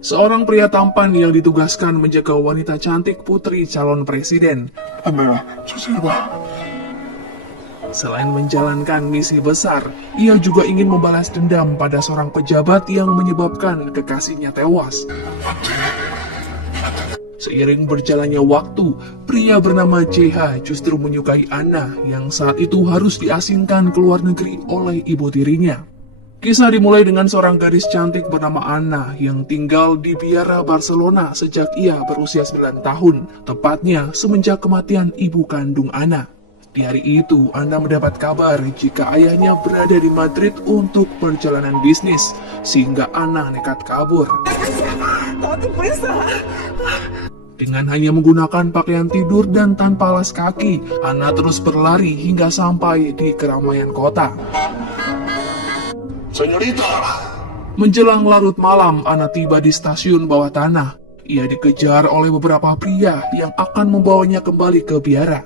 seorang pria tampan yang ditugaskan menjaga wanita cantik putri calon presiden. Selain menjalankan misi besar, ia juga ingin membalas dendam pada seorang pejabat yang menyebabkan kekasihnya tewas. Seiring berjalannya waktu, pria bernama JH justru menyukai Anna yang saat itu harus diasingkan ke luar negeri oleh ibu tirinya. Kisah dimulai dengan seorang gadis cantik bernama Anna yang tinggal di Biara, Barcelona sejak ia berusia 9 tahun, tepatnya semenjak kematian ibu kandung Anna. Di hari itu, Anna mendapat kabar jika ayahnya berada di Madrid untuk perjalanan bisnis, sehingga Anna nekat kabur. Dengan hanya menggunakan pakaian tidur dan tanpa alas kaki, Anna terus berlari hingga sampai di keramaian kota. Menjelang larut malam, Anna tiba di stasiun bawah tanah. Ia dikejar oleh beberapa pria yang akan membawanya kembali ke Biara.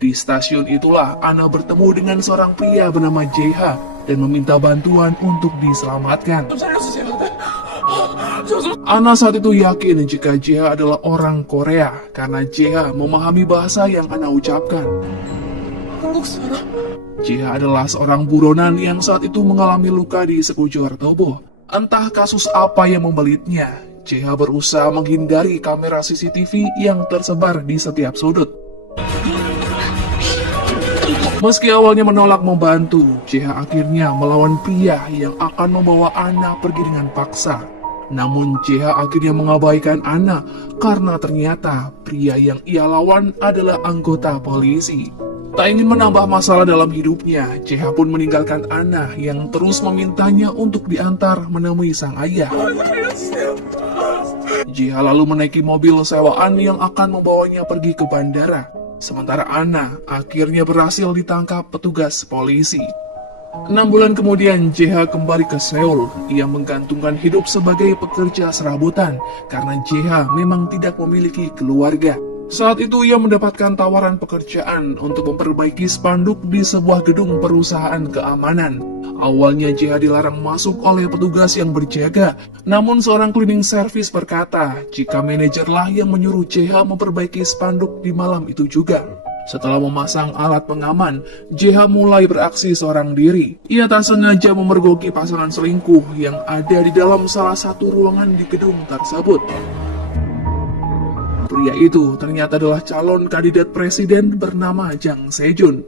Di stasiun itulah Anna bertemu dengan seorang pria bernama JH dan meminta bantuan untuk diselamatkan. Anna saat itu yakin jika JH adalah orang Korea karena JH memahami bahasa yang Anna ucapkan. JH adalah seorang buronan yang saat itu mengalami luka di sekujur tubuh. Entah kasus apa yang membelitnya, JH berusaha menghindari kamera CCTV yang tersebar di setiap sudut. Meski awalnya menolak membantu, JH akhirnya melawan pria yang akan membawa Anna pergi dengan paksa. Namun JH akhirnya mengabaikan Anna karena ternyata pria yang ia lawan adalah anggota polisi. Tak ingin menambah masalah dalam hidupnya, JH pun meninggalkan Anna yang terus memintanya untuk diantar menemui sang ayah. JH lalu menaiki mobil sewaan yang akan membawanya pergi ke bandara. Sementara Anna akhirnya berhasil ditangkap petugas polisi. 6 bulan kemudian JH kembali ke Seoul. Ia menggantungkan hidup sebagai pekerja serabutan karena JH memang tidak memiliki keluarga. Saat itu ia mendapatkan tawaran pekerjaan untuk memperbaiki spanduk di sebuah gedung perusahaan keamanan. Awalnya JH dilarang masuk oleh petugas yang berjaga, namun seorang cleaning service berkata jika manajerlah yang menyuruh JH memperbaiki spanduk di malam itu juga. Setelah memasang alat pengaman, JH mulai beraksi seorang diri. Ia tak sengaja memergoki pasangan selingkuh yang ada di dalam salah satu ruangan di gedung tersebut. Pria itu ternyata adalah calon kandidat presiden bernama Jang Sejun.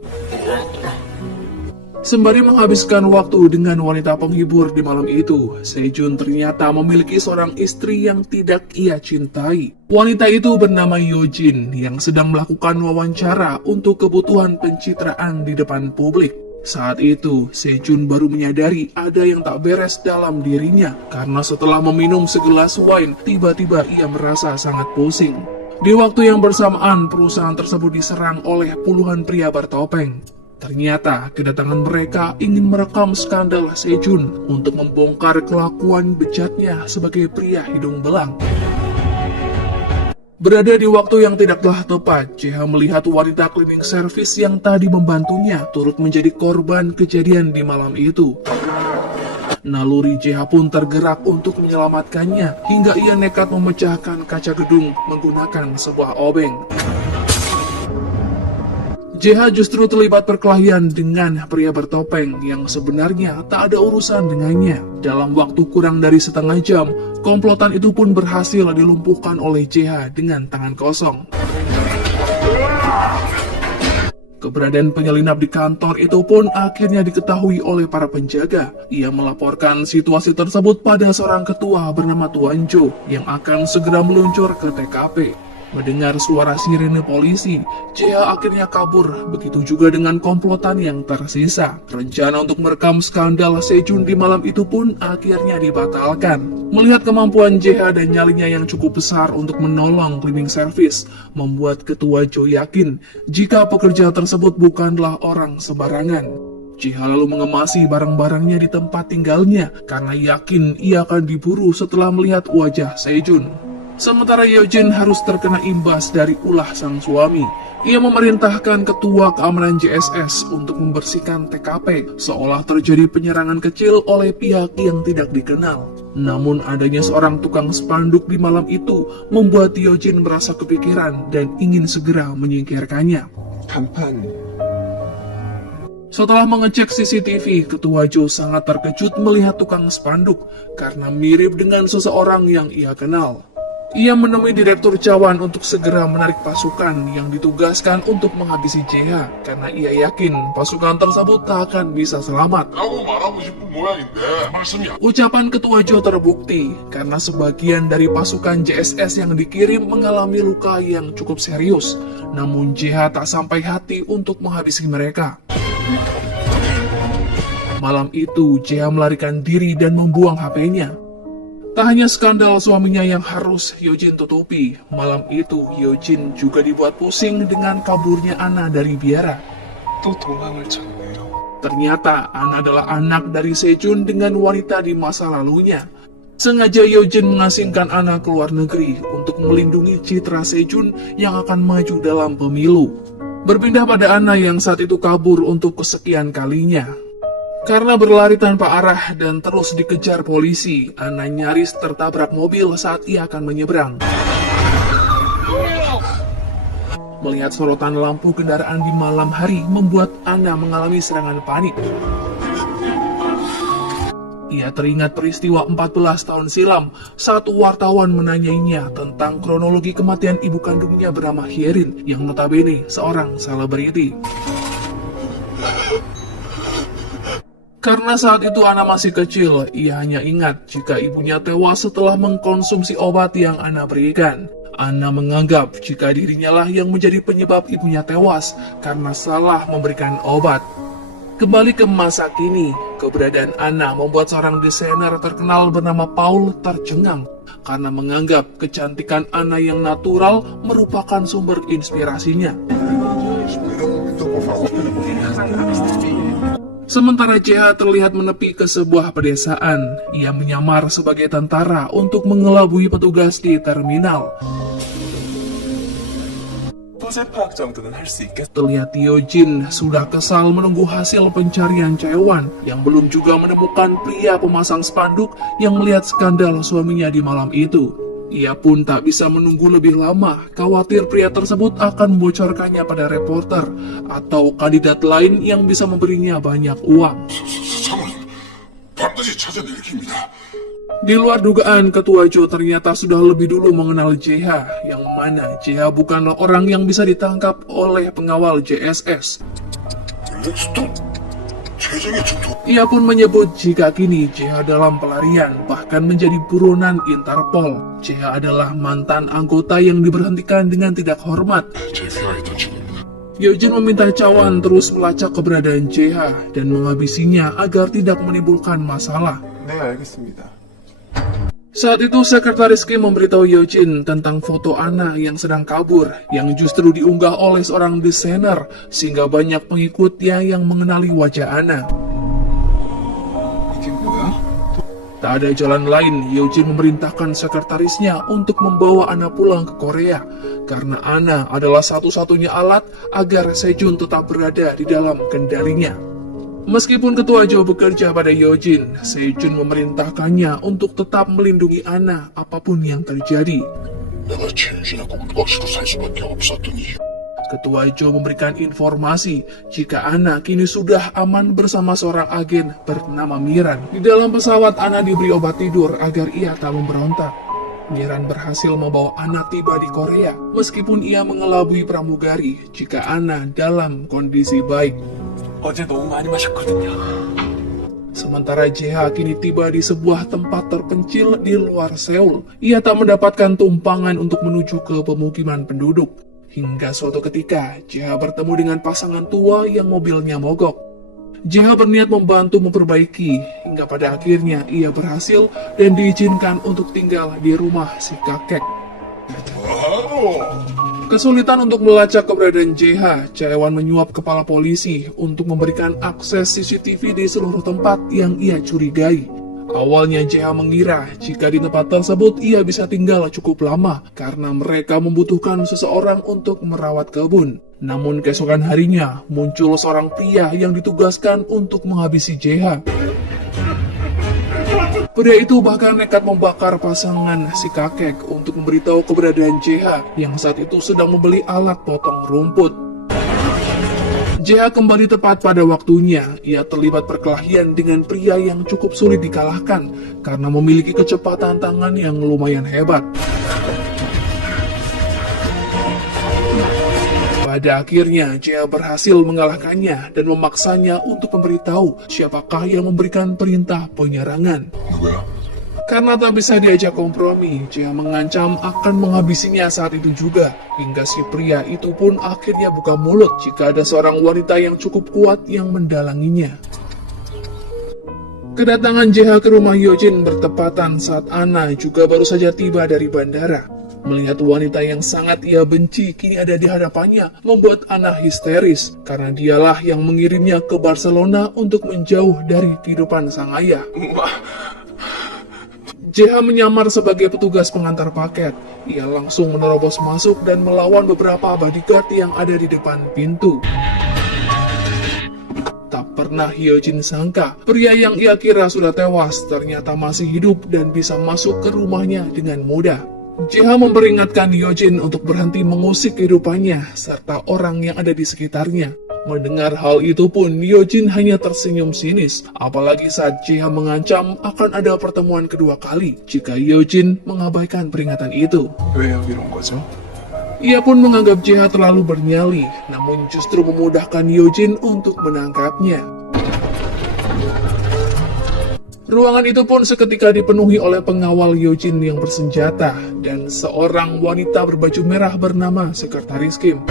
Sembari menghabiskan waktu dengan wanita penghibur di malam itu, Sejun ternyata memiliki seorang istri yang tidak ia cintai. Wanita itu bernama Yojin yang sedang melakukan wawancara untuk kebutuhan pencitraan di depan publik. Saat itu, Sejun baru menyadari ada yang tak beres dalam dirinya karena setelah meminum segelas wine, tiba-tiba ia merasa sangat pusing. Di waktu yang bersamaan, perusahaan tersebut diserang oleh puluhan pria bertopeng. Ternyata kedatangan mereka ingin merekam skandal Sejun untuk membongkar kelakuan bejatnya sebagai pria hidung belang. Berada di waktu yang tidaklah tepat, JH melihat wanita cleaning service yang tadi membantunya turut menjadi korban kejadian di malam itu. Naluri JH pun tergerak untuk menyelamatkannya hingga ia nekat memecahkan kaca gedung menggunakan sebuah obeng. JH justru terlibat perkelahian dengan pria bertopeng yang sebenarnya tak ada urusan dengannya. Dalam waktu kurang dari setengah jam, komplotan itu pun berhasil dilumpuhkan oleh JH dengan tangan kosong. Keberadaan penyelinap di kantor itu pun akhirnya diketahui oleh para penjaga. Ia melaporkan situasi tersebut pada seorang ketua bernama Tuan Jo yang akan segera meluncur ke TKP. Mendengar suara sirene polisi, JH akhirnya kabur, begitu juga dengan komplotan yang tersisa. Rencana untuk merekam skandal Sejun di malam itu pun akhirnya dibatalkan. Melihat kemampuan JH dan nyalinya yang cukup besar untuk menolong cleaning service, membuat ketua Jo yakin jika pekerja tersebut bukanlah orang sembarangan. JH lalu mengemasi barang-barangnya di tempat tinggalnya karena yakin ia akan diburu setelah melihat wajah Sejun. Sementara Yojin harus terkena imbas dari ulah sang suami. Ia memerintahkan ketua keamanan JSS untuk membersihkan TKP seolah terjadi penyerangan kecil oleh pihak yang tidak dikenal. Namun adanya seorang tukang spanduk di malam itu membuat Hyojin merasa kepikiran dan ingin segera menyingkirkannya. 간판 Setelah mengecek CCTV, Ketua Jo sangat terkejut melihat tukang spanduk karena mirip dengan seseorang yang ia kenal. Ia menemui Direktur Cawan untuk segera menarik pasukan yang ditugaskan untuk menghabisi JH karena ia yakin pasukan tersebut tak akan bisa selamat. 라고 말하고 싶은 모양인데 말씀이 Ucapan Ketua Jo terbukti karena sebagian dari pasukan JSS yang dikirim mengalami luka yang cukup serius, namun JH tak sampai hati untuk menghabisi mereka. Malam itu, JH melarikan diri dan membuang HP-nya. Tak hanya skandal suaminya yang harus Hyojin tutupi, malam itu Hyojin juga dibuat pusing dengan kaburnya Anna dari biara. 또 도망을 쳤네요. Ternyata Anna adalah anak dari Sejun dengan wanita di masa lalunya. Sengaja Hyojin mengasingkan Anna ke luar negeri untuk melindungi citra Sejun yang akan maju dalam pemilu. Berpindah pada Anna yang saat itu kabur untuk kesekian kalinya. Karena berlari tanpa arah dan terus dikejar polisi, Anna nyaris tertabrak mobil saat ia akan menyeberang. Melihat sorotan lampu kendaraan di malam hari membuat Anna mengalami serangan panik. Ia teringat peristiwa 14 tahun silam saat wartawan menanyainya tentang kronologi kematian ibu kandungnya bernama Hyerin yang notabene seorang selebriti. Karena saat itu Anna masih kecil, ia hanya ingat jika ibunya tewas setelah mengkonsumsi obat yang Anna berikan. Anna menganggap jika dirinya lah yang menjadi penyebab ibunya tewas karena salah memberikan obat. Kembali ke masa kini, keberadaan Anna membuat seorang desainer terkenal bernama Paul tercengang karena menganggap kecantikan Anna yang natural merupakan sumber inspirasinya. Sementara JH terlihat menepi ke sebuah pedesaan, ia menyamar sebagai tentara untuk mengelabui petugas di terminal. 소재 파악 정도는 할 수 있겠어. Terlihat Hyojin sudah kesal menunggu hasil pencarian Chaewon yang belum juga menemukan pria pemasang spanduk yang melihat skandal suaminya di malam itu. Ia pun tak bisa menunggu lebih lama, khawatir pria tersebut akan membocorkannya pada reporter atau kandidat lain yang bisa memberinya banyak uang. 사장은 반드시 찾아낼 겁니다. Di luar dugaan, Ketua Jo ternyata sudah lebih dulu mengenal JH, yang mana JH bukanlah orang yang bisa ditangkap oleh pengawal JSS. 렉스톤 재정의 중독 Ia pun menyebut jika kini JH dalam pelarian, bahkan menjadi buronan Interpol. JH adalah mantan anggota yang diberhentikan dengan tidak hormat. 제 휘하에 던진 겁니다. Hyojin meminta Chaewon terus melacak keberadaan JH dan menghabisinya agar tidak menimbulkan masalah. 네, 알겠습니다. Saat itu Sekretaris Kim memberitahu Hyojin tentang foto Anna yang sedang kabur yang justru diunggah oleh seorang desainer sehingga banyak pengikutnya yang mengenali wajah Anna. 이게 뭐야? Tak ada jalan lain, Hyojin memerintahkan sekretarisnya untuk membawa Anna pulang ke Korea karena Anna adalah satu-satunya alat agar Sejun tetap berada di dalam kendalinya. Meskipun Ketua Jo bekerja pada Hyojin, Sejun memerintahkannya untuk tetap melindungi Anna apapun yang terjadi. 내가 최유진하고 물박시로 살 수밖에 없었던 이유. Ketua Jo memberikan informasi jika Anna kini sudah aman bersama seorang agen bernama Miran. Di dalam pesawat, Anna diberi obat tidur agar ia tak memberontak. Miran berhasil membawa Anna tiba di Korea, meskipun ia mengelabui pramugari jika Anna dalam kondisi baik. 어제 너무 많이 마셨거든요. Sementara JH kini tiba di sebuah tempat terpencil di luar Seoul. Ia tak mendapatkan tumpangan untuk menuju ke pemukiman penduduk. Hingga suatu ketika, JH bertemu dengan pasangan tua yang mobilnya mogok. JH berniat membantu memperbaiki, hingga pada akhirnya ia berhasil dan diizinkan untuk tinggal di rumah si kakek. 바로 Kesulitan untuk melacak keberadaan JH, Chaewon menyuap kepala polisi untuk memberikan akses CCTV di seluruh tempat yang ia curigai. Awalnya JH mengira jika di tempat tersebut ia bisa tinggal cukup lama karena mereka membutuhkan seseorang untuk merawat kebun. Namun keesokan harinya muncul seorang pria yang ditugaskan untuk menghabisi JH. Pria itu bahkan nekat membakar pasangan si kakek untuk memberitahu keberadaan JH yang saat itu sedang membeli alat potong rumput. JH kembali tepat pada waktunya. Ia terlibat perkelahian dengan pria yang cukup sulit dikalahkan karena memiliki kecepatan tangan yang lumayan hebat. Pada akhirnya, JH berhasil mengalahkannya dan memaksanya untuk memberitahu siapakah yang memberikan perintah penyerangan. 누구야? Karena tak bisa diajak kompromi, JH mengancam akan menghabisinya saat itu juga. Hingga si pria itu pun akhirnya buka mulut jika ada seorang wanita yang cukup kuat yang mendalanginya. Kedatangan JH ke rumah Hyojin bertepatan saat Anna juga baru saja tiba dari bandara. Melihat wanita yang sangat ia benci kini ada di hadapannya, membuat Anna histeris karena dialah yang mengirimnya ke Barcelona untuk menjauh dari kehidupan sang ayah. JH menyamar sebagai petugas pengantar paket. Ia langsung menerobos masuk dan melawan beberapa bodyguard yang ada di depan pintu. Tak pernah Hyojin sangka, pria yang ia kira sudah tewas ternyata masih hidup dan bisa masuk ke rumahnya dengan mudah. JH memperingatkan Hyojin untuk berhenti mengusik kehidupannya serta orang yang ada di sekitarnya. Mendengar hal itu pun, Hyojin hanya tersenyum sinis, apalagi saat JH mengancam akan ada pertemuan kedua kali jika Hyojin mengabaikan peringatan itu. 왜 여기로 온 거죠? Ia pun menganggap JH terlalu bernyali, namun justru memudahkan Hyojin untuk menangkapnya. Ruangan itu pun seketika dipenuhi oleh pengawal Hyojin yang bersenjata dan seorang wanita berbaju merah bernama Sekretaris Kim.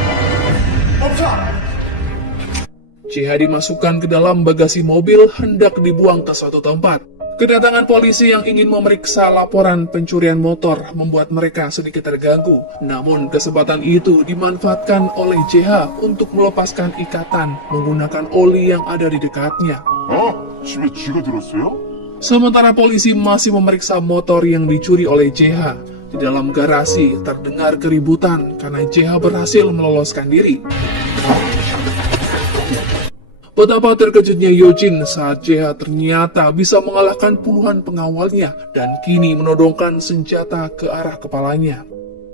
JH dimasukkan ke dalam bagasi mobil hendak dibuang ke suatu tempat. Kedatangan polisi yang ingin memeriksa laporan pencurian motor membuat mereka sedikit terganggu. Namun kesempatan itu dimanfaatkan oleh JH untuk melepaskan ikatan menggunakan oli yang ada di dekatnya. 집에 쥐가 들었어요? Sementara polisi masih memeriksa motor yang dicuri oleh JH. Di dalam garasi terdengar keributan karena JH berhasil meloloskan diri. Betapa terkejutnya Hyojin saat JH ternyata bisa mengalahkan puluhan pengawalnya dan kini menodongkan senjata ke arah kepalanya.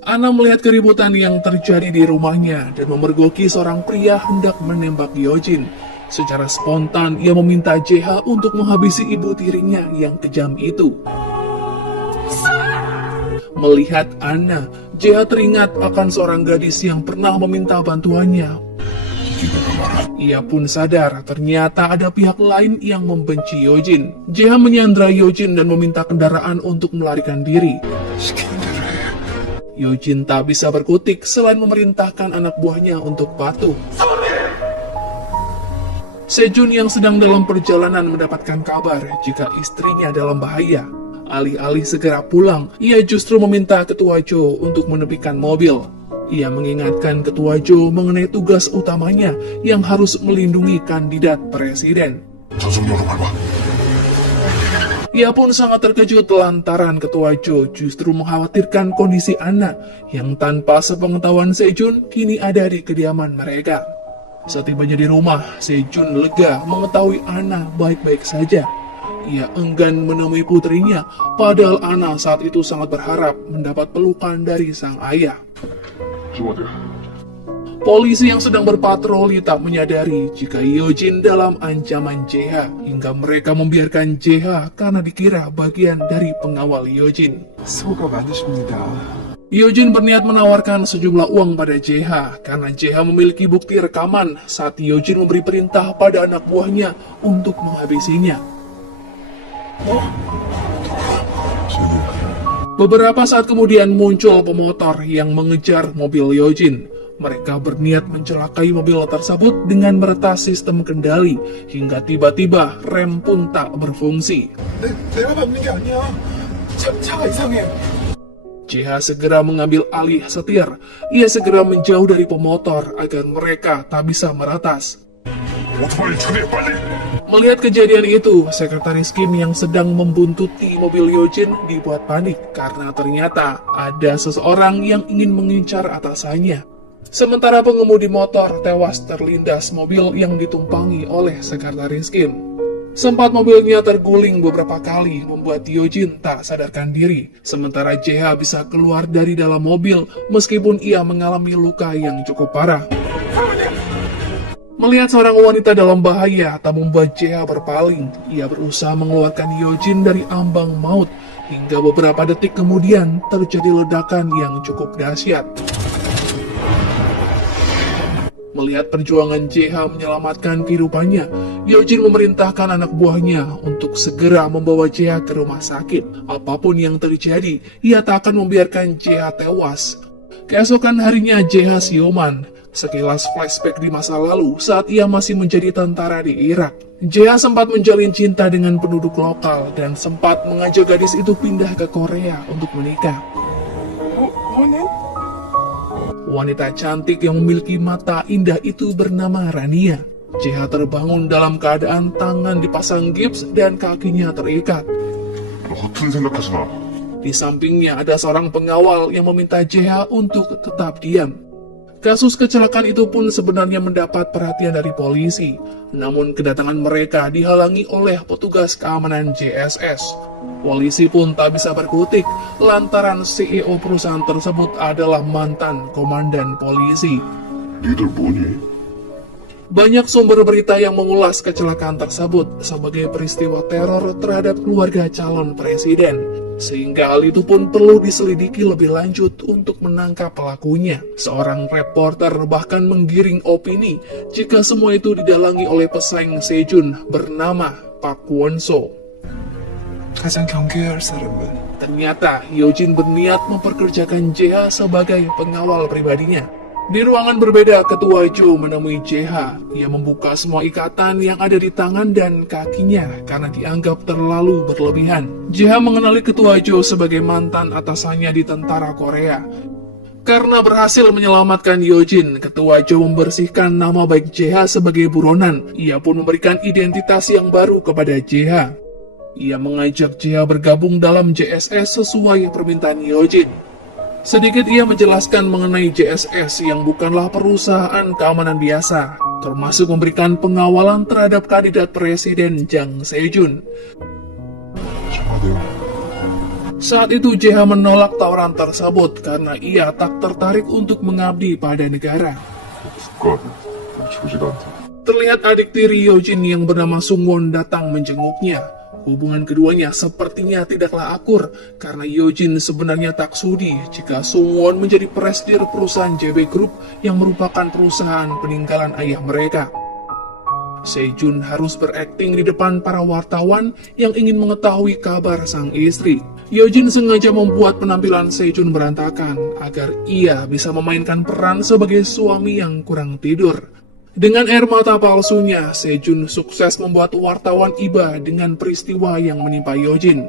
Anna melihat keributan yang terjadi di rumahnya dan memergoki seorang pria hendak menembak Hyojin. Secara spontan ia meminta JH untuk menghabisi ibu tirinya yang kejam itu. Melihat Anna, JH teringat akan seorang gadis yang pernah meminta bantuannya. Ia pun sadar ternyata ada pihak lain yang membenci Hyojin. JH menyandra Hyojin dan meminta kendaraan untuk melarikan diri. Hyojin tak bisa berkutik selain memerintahkan anak buahnya untuk patuh. Sejun yang sedang dalam perjalanan mendapatkan kabar jika istrinya dalam bahaya. Alih-alih segera pulang, ia justru meminta Ketua Jo untuk menepikan mobil. Ia mengingatkan Ketua Jo mengenai tugas utamanya yang harus melindungi kandidat presiden. 전속력으로 밟아. Ia pun sangat terkejut lantaran Ketua Jo justru mengkhawatirkan kondisi Anna yang tanpa sepengetahuan Sejun kini ada di kediaman mereka. Setibanya di rumah, Sejun lega mengetahui Anna baik-baik saja. Ia enggan menemui putrinya, padahal Anna saat itu sangat berharap mendapat pelukan dari sang ayah. Polisi yang sedang berpatroli tak menyadari jika Hyojin dalam ancaman JH hingga mereka membiarkan JH karena dikira bagian dari pengawal Hyojin. 수고가 많으십니다. Hyojin berniat menawarkan sejumlah uang pada JH karena JH memiliki bukti rekaman saat Hyojin memberi perintah pada anak buahnya untuk menghabisinya. Beberapa saat kemudian muncul pemotor yang mengejar mobil Hyojin. Mereka berniat mencelakai mobil tersebut dengan meretas sistem kendali hingga tiba-tiba rem pun tak berfungsi. 내가 밟는 게 아니야. 차가 이상해. JH segera mengambil alih setir. Ia segera menjauh dari pemotor agar mereka tak bisa meratas. 오토바이 처리해 빨리. Melihat kejadian itu, Sekretaris Kim yang sedang membuntuti mobil Yojin dibuat panik karena ternyata ada seseorang yang ingin mengincar atasannya. Sementara pengemudi motor tewas terlindas mobil yang ditumpangi oleh Sekretaris Kim. Sempat mobilnya terguling beberapa kali membuat Yojin tak sadarkan diri, sementara JH bisa keluar dari dalam mobil meskipun ia mengalami luka yang cukup parah. Melihat seorang wanita dalam bahaya tak membuat JH berpaling, ia berusaha mengeluarkan Yojin dari ambang maut, hingga beberapa detik kemudian terjadi ledakan yang cukup dahsyat. Melihat perjuangan JH menyelamatkan kehidupannya, Yojin memerintahkan anak buahnya untuk segera membawa JH ke rumah sakit. Apapun yang terjadi, ia tak akan membiarkan JH tewas. Keesokan harinya JH siuman. Sekilas flashback di masa lalu saat ia masih menjadi tentara di Irak. JH sempat menjalin cinta dengan penduduk lokal dan sempat mengajak gadis itu pindah ke Korea untuk menikah. Wanita cantik yang memiliki mata indah itu bernama Rania. JH terbangun dalam keadaan tangan dipasang gips dan kakinya terikat. 너 허튼 생각하지 마. Di sampingnya ada seorang pengawal yang meminta JH untuk tetap diam. Kasus kecelakaan itu pun sebenarnya mendapat perhatian dari polisi, namun kedatangan mereka dihalangi oleh petugas keamanan JSS. Polisi pun tak bisa berkutik lantaran CEO perusahaan tersebut adalah mantan komandan polisi. 니들 뭐니? Banyak sumber berita yang mengulas kecelakaan tersebut sebagai peristiwa teror terhadap keluarga calon presiden, sehingga hal itu pun perlu diselidiki lebih lanjut untuk menangkap pelakunya. Seorang reporter bahkan menggiring opini jika semua itu didalangi oleh pesaing Sejun bernama Park Kwon-so. 가장 경계해야 할 사람은 Ternyata Yojin berniat memperkerjakan JH sebagai pengawal pribadinya. Di ruangan berbeda, Ketua Jo menemui JH. Ia membuka semua ikatan yang ada di tangan dan kakinya karena dianggap terlalu berlebihan. JH mengenali Ketua Jo sebagai mantan atasannya di tentara Korea. Karena berhasil menyelamatkan Yojin, Ketua Jo membersihkan nama baik JH sebagai buronan. Ia pun memberikan identitas yang baru kepada JH. Ia mengajak JH bergabung dalam JSS sesuai permintaan Yojin. Sedikit ia menjelaskan mengenai JSS yang bukanlah perusahaan keamanan biasa, termasuk memberikan pengawalan terhadap kandidat presiden Jang Sejun. 정말요? Saat itu JH menolak tawaran tersebut karena ia tak tertarik untuk mengabdi pada negara. 국가를 조직한테. Terlihat adik tiri Yojin yang bernama Sungwon datang menjenguknya. Hubungan keduanya sepertinya tidaklah akur karena Yojin sebenarnya tak sudi jika Sungwon menjadi presidir perusahaan JB Group yang merupakan perusahaan peninggalan ayah mereka. Sejun harus berakting di depan para wartawan yang ingin mengetahui kabar sang istri. Yojin sengaja membuat penampilan Sejun berantakan agar ia bisa memainkan peran sebagai suami yang kurang tidur. Dengan air mata palsunya, Sejun sukses membuat wartawan iba dengan peristiwa yang menimpa Yojin.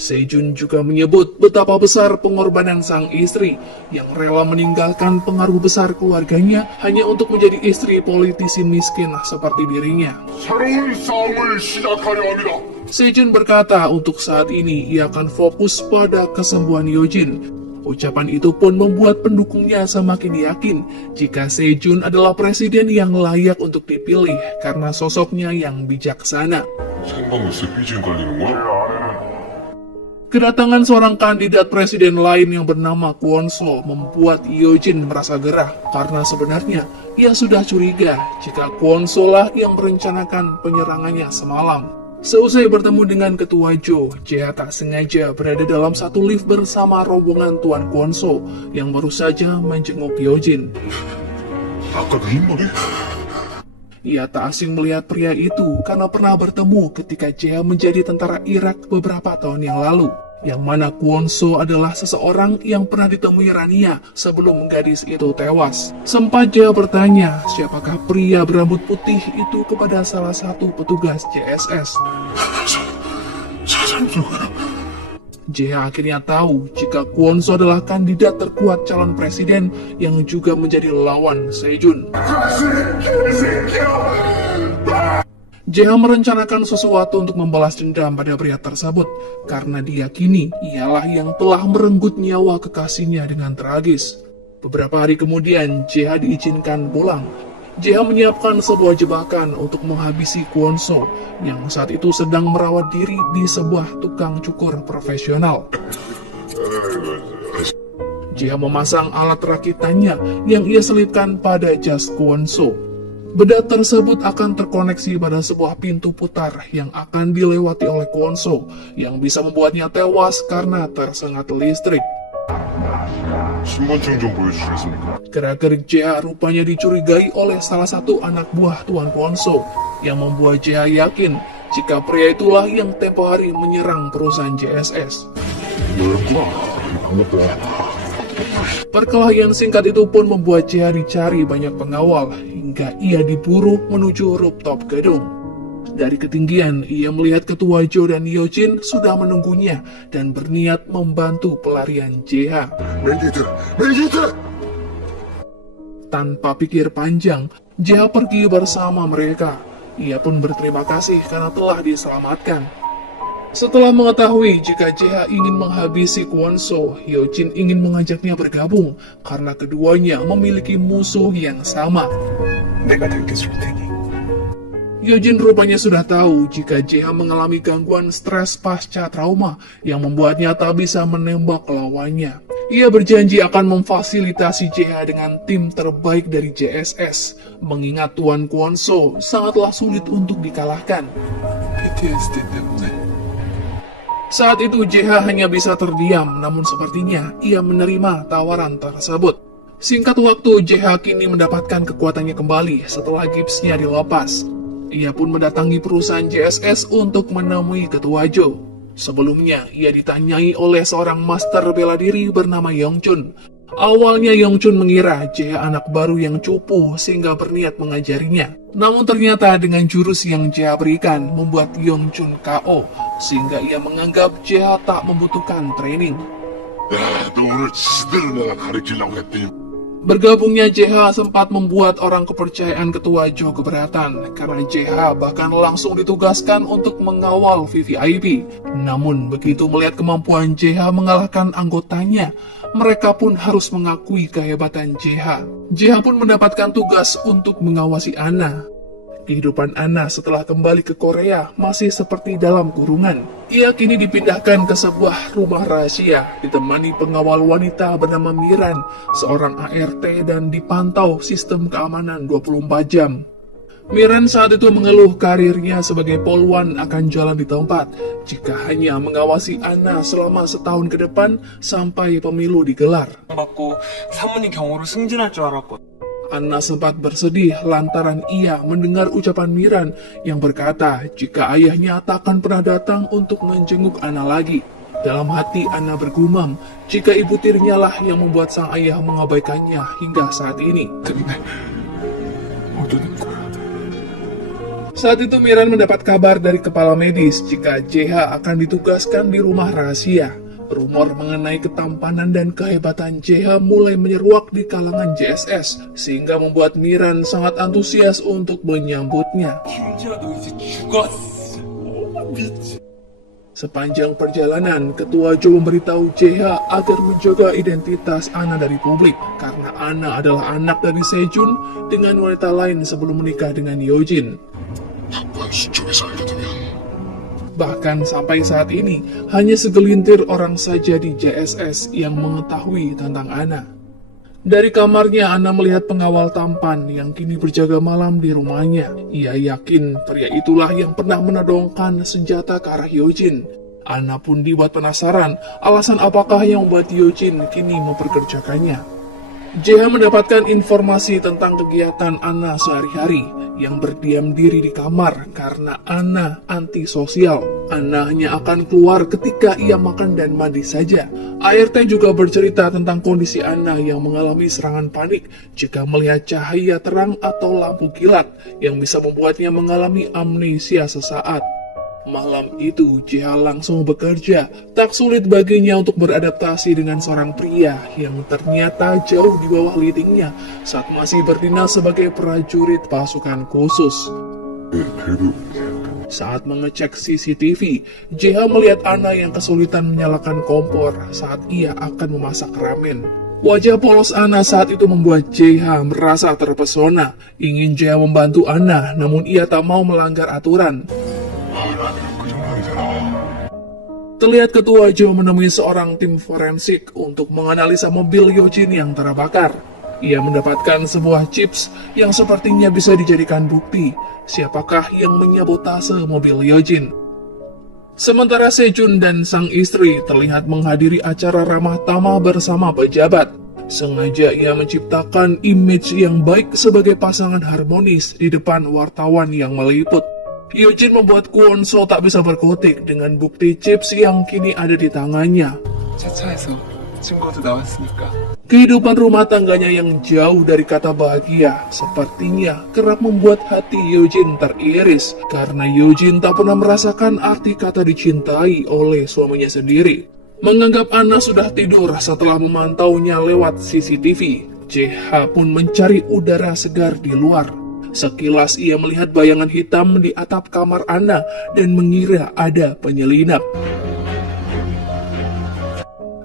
Sejun juga menyebut betapa besar pengorbanan sang istri yang rela meninggalkan pengaruh besar keluarganya hanya untuk menjadi istri politisi miskin seperti dirinya. 새로운 싸움을 시작하려 합니다. Sejun berkata untuk saat ini ia akan fokus pada kesembuhan Yojin. Ucapan itu pun membuat pendukungnya semakin yakin jika Sejun adalah presiden yang layak untuk dipilih karena sosoknya yang bijaksana. 생방뉴스에 삐지는 걸리는 거야? Kedatangan seorang kandidat presiden lain yang bernama Kwon-so membuat Yojin merasa gerah karena sebenarnya ia sudah curiga jika Kwon-so lah yang merencanakan penyerangannya semalam. Seusai bertemu dengan Ketua Jo, JH tak sengaja berada dalam satu lift bersama rombongan Tuan Kwon-so yang baru saja menjenguk Yojin. 아까 그 흰머리? Ia tak asing melihat pria itu karena pernah bertemu ketika JH menjadi tentara Irak beberapa tahun yang lalu. Yang mana Kwon-so adalah seseorang yang pernah ditemui Rania sebelum gadis itu tewas. Sempat JH bertanya siapakah pria berambut putih itu kepada salah satu petugas JSS. JH akhirnya tahu jika Kwon-so adalah kandidat terkuat calon presiden yang juga menjadi lawan Sejun. 새끼야! JH merencanakan sesuatu untuk membalas dendam pada pria tersebut karena diyakini ialah yang telah merenggut nyawa kekasihnya dengan tragis. Beberapa hari kemudian, JH diizinkan pulang. JH menyiapkan sebuah jebakan untuk menghabisi Kwon-so yang saat itu sedang merawat diri di sebuah tukang cukur profesional. JH memasang alat rakitannya yang ia selipkan pada jas Kwon-so. Benda tersebut akan terkoneksi pada sebuah pintu putar yang akan dilewati oleh Kwon-so yang bisa membuatnya tewas karena tersengat listrik. 신분증 좀 보여주시겠습니까? Gerak-gerik JH rupanya dicurigai oleh salah satu anak buah Tuan Kwon-so yang membuat JH yakin jika pria itulah yang tempo hari menyerang perusahaan JSS. Perkelahian singkat itu pun membuat JH dicari banyak pengawal hingga ia diburu menuju rooftop gedung. Dari ketinggian, ia melihat ketua Jo dan Yojin sudah menunggunya dan berniat membantu pelarian JH. Tanpa pikir panjang, JH pergi bersama mereka. Ia pun berterima kasih karena telah diselamatkan. Setelah mengetahui jika JH ingin menghabisi Kwon-so, Yojin ingin mengajaknya bergabung karena keduanya memiliki musuh yang sama. 내가 들켜줄 테니. Yojin rupanya sudah tahu jika JH mengalami gangguan stres pasca trauma yang membuatnya tak bisa menembak lawannya. Ia berjanji akan memfasilitasi JH dengan tim terbaik dari JSS, mengingat Tuan Kwon-so sangatlah sulit untuk dikalahkan. PTSD 때문에. Saat itu JH hanya bisa terdiam, namun sepertinya ia menerima tawaran tersebut. Singkat waktu, JH kini mendapatkan kekuatannya kembali setelah gipsnya dilepas. Ia pun mendatangi perusahaan JSS untuk menemui ketua Jo. Sebelumnya, ia ditanyai oleh seorang master bela diri bernama Yongchun. Awalnya Yongchun mengira JH anak baru yang cupu sehingga berniat mengajarinya. Namun ternyata dengan jurus yang JH berikan membuat Yongchun KO, sehingga ia menganggap JH tak membutuhkan training. 야, 너 오늘 지대로 내가 가르치려고 했더니 Bergabungnya JH sempat membuat orang kepercayaan ketua Jo keberatan karena JH bahkan langsung ditugaskan untuk mengawal VVIP. Namun begitu melihat kemampuan JH mengalahkan anggotanya, mereka pun harus mengakui kehebatan JH. JH pun mendapatkan tugas untuk mengawasi Anna. Kehidupan Anna setelah kembali ke Korea masih seperti dalam kurungan. Ia kini dipindahkan ke sebuah rumah rahasia, ditemani pengawal wanita bernama Miran, seorang ART, dan dipantau sistem keamanan 24 jam. Miran saat itu mengeluh karirnya sebagai polwan akan jalan di tempat jika hanya mengawasi Anna selama setahun ke depan sampai pemilu digelar. 받고 사모님 경호로 승진할 줄 알았거든. Anna sempat bersedih lantaran ia mendengar ucapan Miran yang berkata jika ayahnya tak akan pernah datang untuk menjenguk Anna lagi. Dalam hati Anna bergumam jika ibu tirinya lah yang membuat sang ayah mengabaikannya hingga saat ini. 때문에 어쩌는 거야? Saat itu Miran mendapat kabar dari kepala medis jika JH akan ditugaskan di rumah rahasia. Rumor mengenai ketampanan dan kehebatan JH mulai menyeruak di kalangan JSS, sehingga membuat Miran sangat antusias untuk menyambutnya. 김지아 너 이제 죽었어. 미치. Sepanjang perjalanan, ketua Jo memberitahu JH agar menjaga identitas Anna dari publik, karena Anna adalah anak dari Sejun dengan wanita lain sebelum menikah dengan Yojin. 박관수 쪽에서 알게 되면 Bahkan sampai saat ini, hanya segelintir orang saja di JSS yang mengetahui tentang Anna. Dari kamarnya, Anna melihat pengawal tampan yang kini berjaga malam di rumahnya. Ia yakin pria itulah yang pernah menodongkan senjata ke arah Yojin. Anna pun dibuat penasaran alasan apakah yang membuat Yojin kini memperkerjakannya. JH mendapatkan informasi tentang kegiatan Anna sehari-hari yang berdiam diri di kamar karena Anna antisosial. Anna hanya akan keluar ketika ia makan dan mandi saja. ART juga bercerita tentang kondisi Anna yang mengalami serangan panik jika melihat cahaya terang atau lampu kilat yang bisa membuatnya mengalami amnesia sesaat. Malam itu, JH langsung bekerja. Tak sulit baginya untuk beradaptasi dengan seorang pria yang ternyata jauh di bawah leadingnya saat masih berdinas sebagai prajurit pasukan khusus. 네, 밸브. Saat mengecek CCTV, JH melihat Anna yang kesulitan menyalakan kompor saat ia akan memasak ramen. Wajah polos Anna saat itu membuat JH merasa terpesona. Ingin JH membantu Anna, namun ia tak mau melanggar aturan. 라면 끓여놔야겠다. Terlihat ketua Jo menemui seorang tim forensik untuk menganalisa mobil Yojin yang terbakar. Ia mendapatkan sebuah chips yang sepertinya bisa dijadikan bukti siapakah yang menyabotase mobil Yojin. Sementara Sejun dan sang istri terlihat menghadiri acara ramah tamah bersama pejabat. Sengaja ia menciptakan image yang baik sebagai pasangan harmonis di depan wartawan yang meliput. Yojin membuat Kwon So tak bisa berkutik dengan bukti chips yang kini ada di tangannya. 차차에서 친구도 나왔으니까. Kehidupan rumah tangganya yang jauh dari kata bahagia sepertinya kerap membuat hati Yojin teriris karena Yojin tak pernah merasakan arti kata dicintai oleh suaminya sendiri. Menganggap Anna sudah tidur setelah memantaunya lewat CCTV, JH pun mencari udara segar di luar. Sekilas ia melihat bayangan hitam di atap kamar Anna dan mengira ada penyelinap.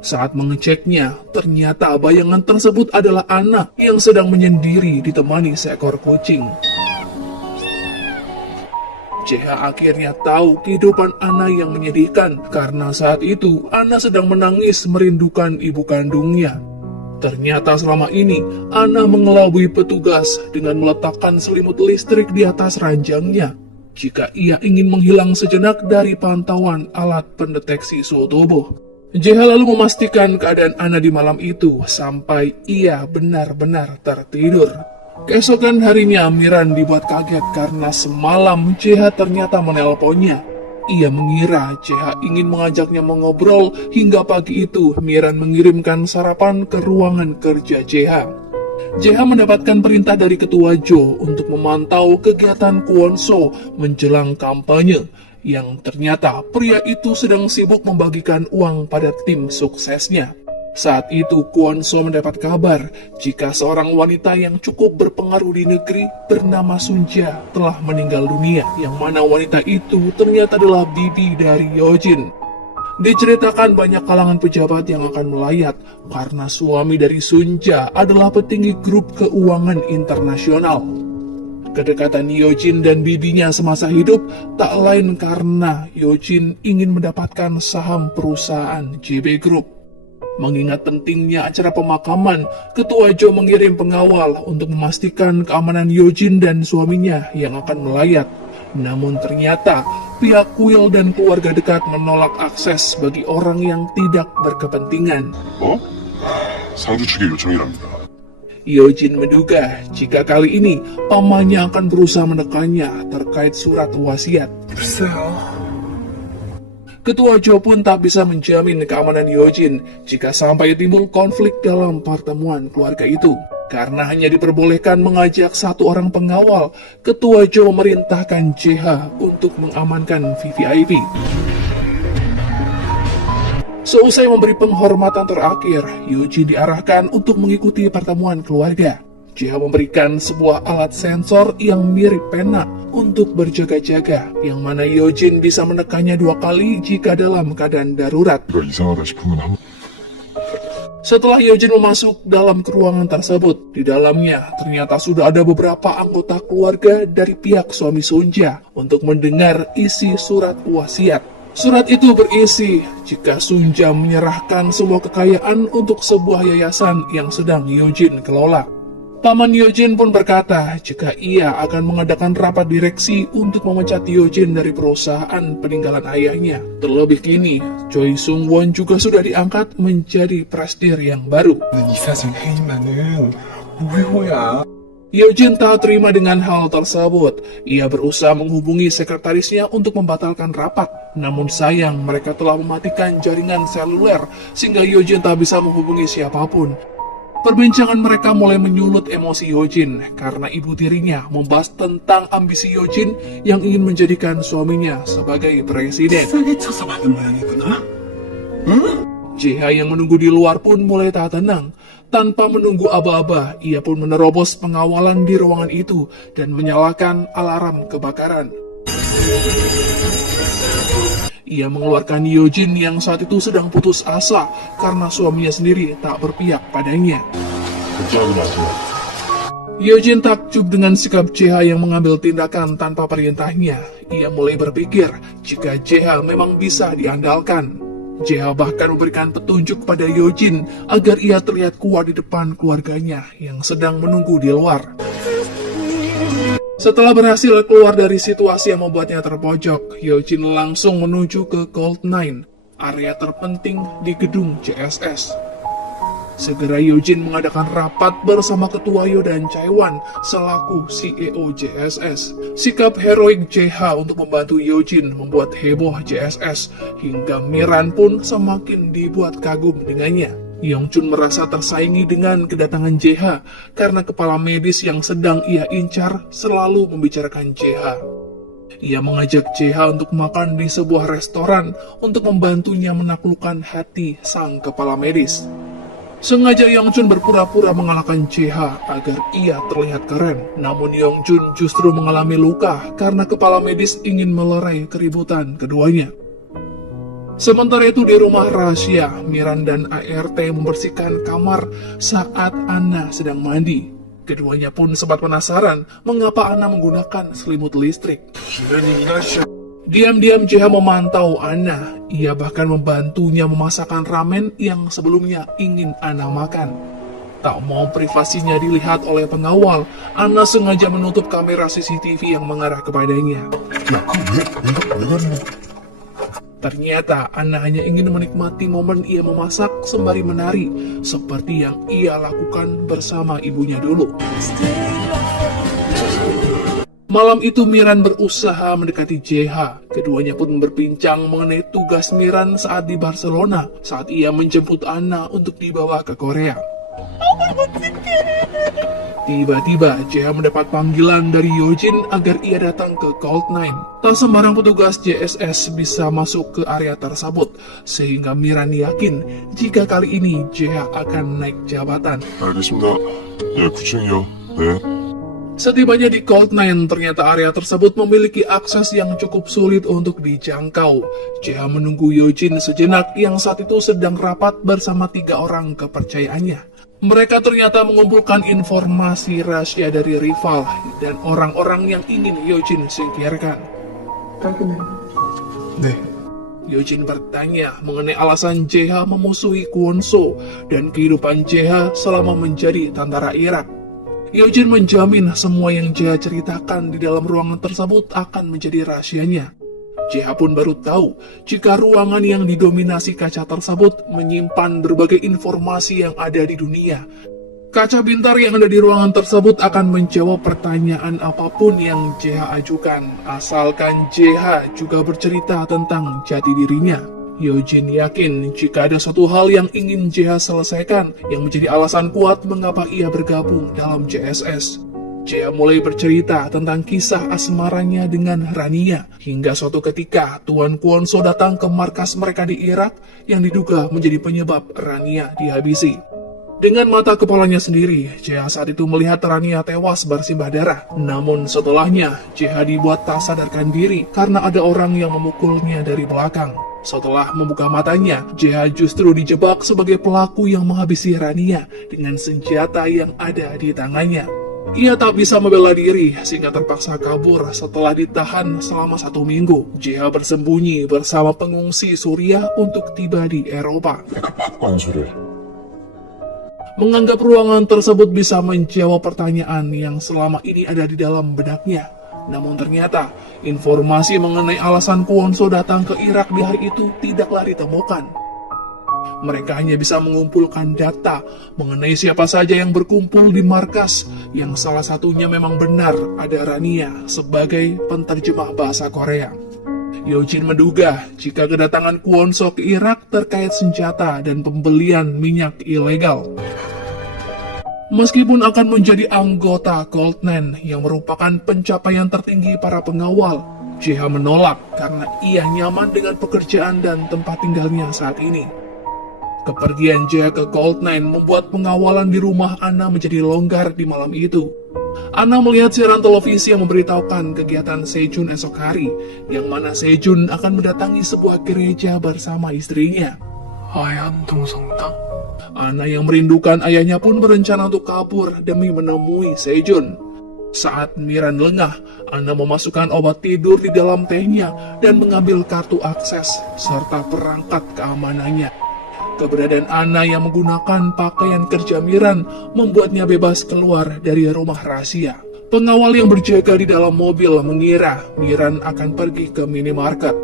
Saat mengeceknya, ternyata bayangan tersebut adalah Anna yang sedang menyendiri ditemani seekor kucing. JH akhirnya tahu kehidupan Anna yang menyedihkan karena saat itu Anna sedang menangis merindukan ibu kandungnya. Ternyata selama ini Anna mengelabui petugas dengan meletakkan selimut listrik di atas ranjangnya jika ia ingin menghilang sejenak dari pantauan alat pendeteksi suhu tubuh. JH lalu memastikan keadaan Anna di malam itu sampai ia benar-benar tertidur. Keesokan harinya Miran dibuat kaget karena semalam JH ternyata menelponnya. Ia mengira JH ingin mengajaknya mengobrol hingga pagi itu Miran mengirimkan sarapan ke ruangan kerja JH. JH mendapatkan perintah dari ketua Jo untuk memantau kegiatan Kwon So menjelang kampanye. Yang ternyata pria itu sedang sibuk membagikan uang pada tim suksesnya. Saat itu Kwon So mendapat kabar jika seorang wanita yang cukup berpengaruh di negeri bernama Sunja telah meninggal dunia, yang mana wanita itu ternyata adalah bibi dari Yojin. Diceritakan banyak kalangan pejabat yang akan melayat karena suami dari Sunja adalah petinggi grup keuangan internasional. Kedekatan Yojin dan bibinya semasa hidup tak lain karena Yojin ingin mendapatkan saham perusahaan JB Group. Mengingat pentingnya acara pemakaman, ketua Jo mengirim pengawal untuk memastikan keamanan Yojin dan suaminya yang akan melayat. Namun ternyata pihak Will dan keluarga dekat menolak akses bagi orang yang tidak berkepentingan. 어? 상주 측의 요청이랍니다. Yojin menduga jika kali ini pamannya akan berusaha menekannya terkait surat wasiat. 글쎄요. Ketua Jo pun tak bisa menjamin keamanan Yojin jika sampai timbul konflik dalam pertemuan keluarga itu. Karena hanya diperbolehkan mengajak satu orang pengawal, Ketua Jo memerintahkan JH untuk mengamankan VVIP. Seusai memberi penghormatan terakhir, Yojin diarahkan untuk mengikuti pertemuan keluarga. JH memberikan sebuah alat sensor yang mirip pena untuk berjaga-jaga, yang mana Yojin bisa menekannya 2 kali jika dalam keadaan darurat. 내가 이상하다 싶으면 한 Setelah Yojin masuk dalam ruangan tersebut, di dalamnya ternyata sudah ada beberapa anggota keluarga dari pihak suami Sunja untuk mendengar isi surat wasiat. Surat itu berisi jika Sunja menyerahkan semua kekayaan untuk sebuah yayasan yang sedang Yojin kelola. Paman Yojin pun berkata jika ia akan mengadakan rapat direksi untuk memecat Yojin dari perusahaan peninggalan ayahnya. Terlebih kini, Choi Sung Won juga sudah diangkat menjadi presidir yang baru. 이 사진 해임만은 무효야. Yojin tak terima dengan hal tersebut. Ia berusaha menghubungi sekretarisnya untuk membatalkan rapat. Namun sayang mereka telah mematikan jaringan seluler sehingga Yojin tak bisa menghubungi siapapun. Perbincangan mereka mulai menyulut emosi Yojin karena ibu tirinya membahas tentang ambisi Yojin yang ingin menjadikan suaminya sebagai presiden. 싸게 쳐서 받은 모양이구나. 응? JH yang menunggu di luar pun mulai tak tenang. Tanpa menunggu aba-aba, ia pun menerobos pengawalan di ruangan itu dan menyalakan alarm kebakaran. Ia mengeluarkan Yojin yang saat itu sedang putus asa karena suaminya sendiri tak berpihak padanya. 걱정하지 마세요. Yojin takjub dengan sikap JH yang mengambil tindakan tanpa perintahnya. Ia mulai berpikir jika JH memang bisa diandalkan. JH bahkan memberikan petunjuk pada Yojin agar ia terlihat kuat di depan keluarganya yang sedang menunggu di luar. Setelah berhasil keluar dari situasi yang membuatnya terpojok, Yojin langsung menuju ke Gold9, area terpenting di gedung JSS. Segera Yojin mengadakan rapat bersama Ketua Yo dan Chaiwan selaku CEO JSS. Sikap heroik JH untuk membantu Yojin membuat heboh JSS, hingga Miran pun semakin dibuat kagum dengannya. Yongchun merasa tersaingi dengan kedatangan JH karena kepala medis yang sedang ia incar selalu membicarakan JH. Ia mengajak JH untuk makan di sebuah restoran untuk membantunya menaklukkan hati sang kepala medis. Sengaja Yongchun berpura-pura mengalahkan JH agar ia terlihat keren. Namun Yongchun justru mengalami luka karena kepala medis ingin melerai keributan keduanya. Sementara itu di rumah rahasia, Miran dan ART membersihkan kamar saat Anna sedang mandi. Keduanya pun sempat penasaran mengapa Anna menggunakan selimut listrik. Diam-diam JH memantau Anna. Ia bahkan membantunya memasakkan ramen yang sebelumnya ingin Anna makan. Tak mau privasinya dilihat oleh pengawal, Anna sengaja menutup kamera CCTV yang mengarah kepadanya. 야, 왜 가는 거야? Ternyata Anna hanya ingin menikmati momen ia memasak sembari menari, seperti yang ia lakukan bersama ibunya dulu. Malam itu Miran berusaha mendekati JH. Keduanya pun berbincang mengenai tugas Miran saat di Barcelona, saat ia menjemput Anna untuk dibawa ke Korea. Tiba-tiba JH mendapat panggilan dari Yojin agar ia datang ke Gold9. Tak sembarang petugas JSS bisa masuk ke area tersebut, sehingga Miran yakin jika kali ini JH akan naik jabatan. 알겠습니다. 예, 9층이요. 네. Setibanya di Gold9, ternyata area tersebut memiliki akses yang cukup sulit untuk dijangkau. JH menunggu Yojin sejenak yang saat itu sedang rapat bersama 3 orang kepercayaannya. Mereka ternyata mengumpulkan informasi rahasia dari rival dan orang-orang yang ingin Yojin singkirkan. 네. Yojin bertanya mengenai alasan JH memusuhi Kwon-so dan kehidupan JH selama menjadi tentara Irak. Yojin menjamin semua yang JH ceritakan di dalam ruangan tersebut akan menjadi rahasianya. JH pun baru tahu jika ruangan yang didominasi kaca tersebut menyimpan berbagai informasi yang ada di dunia. Kaca pintar yang ada di ruangan tersebut akan menjawab pertanyaan apapun yang JH ajukan, asalkan JH juga bercerita tentang jati dirinya. Yojin yakin jika ada suatu hal yang ingin JH selesaikan yang menjadi alasan kuat mengapa ia bergabung dalam JSS. JH mulai bercerita tentang kisah asmaranya dengan Rania, hingga suatu ketika Tuan Kwon-so datang ke markas mereka di Irak yang diduga menjadi penyebab Rania dihabisi. Dengan mata kepalanya sendiri, JH saat itu melihat Rania tewas bersimbah darah. Namun setelahnya, JH dibuat tak sadarkan diri karena ada orang yang memukulnya dari belakang. Setelah membuka matanya, JH justru dijebak sebagai pelaku yang menghabisi Rania dengan senjata yang ada di tangannya. Ia tak bisa membela diri sehingga terpaksa kabur setelah ditahan selama 1 minggu. JH bersembunyi bersama pengungsi Suriah untuk tiba di Eropa. 바꿔한 소리야. Menganggap ruangan tersebut bisa menjawab pertanyaan yang selama ini ada di dalam benaknya. Namun ternyata, informasi mengenai alasan Kwon-so datang ke Irak di hari itu tidaklah ditemukan. Mereka hanya bisa mengumpulkan data mengenai siapa saja yang berkumpul di markas, yang salah satunya memang benar ada Rania sebagai penterjemah bahasa Korea. Yojin menduga jika kedatangan Kwon-so ke Irak terkait senjata dan pembelian minyak ilegal. Meskipun akan menjadi anggota Gold9 yang merupakan pencapaian tertinggi para pengawal, JH menolak karena ia nyaman dengan pekerjaan dan tempat tinggalnya saat ini. Kepergian Jeha ke Gold9 membuat pengawalan di rumah Anna menjadi longgar di malam itu. Anna melihat siaran televisi yang memberitahukan kegiatan Sejun esok hari, yang mana Sejun akan mendatangi sebuah gereja bersama istrinya. 아얀동성당? Anna yang merindukan ayahnya pun berencana untuk kabur demi menemui Sejun. Saat Miran lengah, Anna memasukkan obat tidur di dalam tehnya dan mengambil kartu akses serta perangkat keamanannya. Keberadaan Anna yang menggunakan pakaian kerja Miran membuatnya bebas keluar dari rumah rahasia. Pengawal yang berjaga di dalam mobil mengira Miran akan pergi ke minimarket.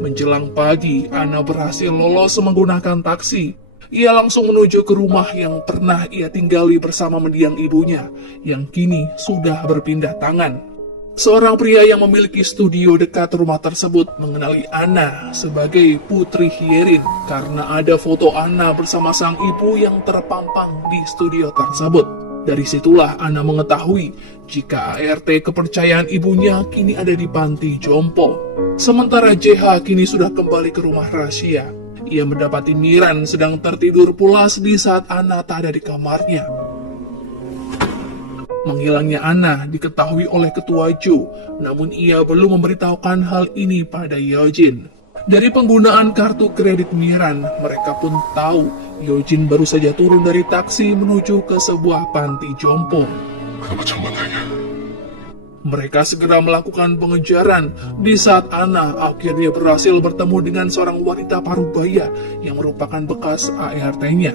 Menjelang pagi, Anna berhasil lolos menggunakan taksi. Ia langsung menuju ke rumah yang pernah ia tinggali bersama mendiang ibunya, yang kini sudah berpindah tangan. Seorang pria yang memiliki studio dekat rumah tersebut mengenali Anna sebagai Putri Hyerin karena ada foto Anna bersama sang ibu yang terpampang di studio tersebut. Dari situlah Anna mengetahui jika ART kepercayaan ibunya kini ada di panti jompo. Sementara JH kini sudah kembali ke rumah rahasia. Ia mendapati Miran sedang tertidur pulas di saat Anna tak ada di kamarnya. Menghilangnya Anna diketahui oleh ketua Jo, namun ia belum memberitahukan hal ini pada Yeojin. Dari penggunaan kartu kredit Miran, mereka pun tahu Yeojin baru saja turun dari taksi menuju ke sebuah panti jompo. 그나마 정말 다행이야. Mereka segera melakukan pengejaran di saat Anna akhirnya berhasil bertemu dengan seorang wanita parubaya yang merupakan bekas ART-nya.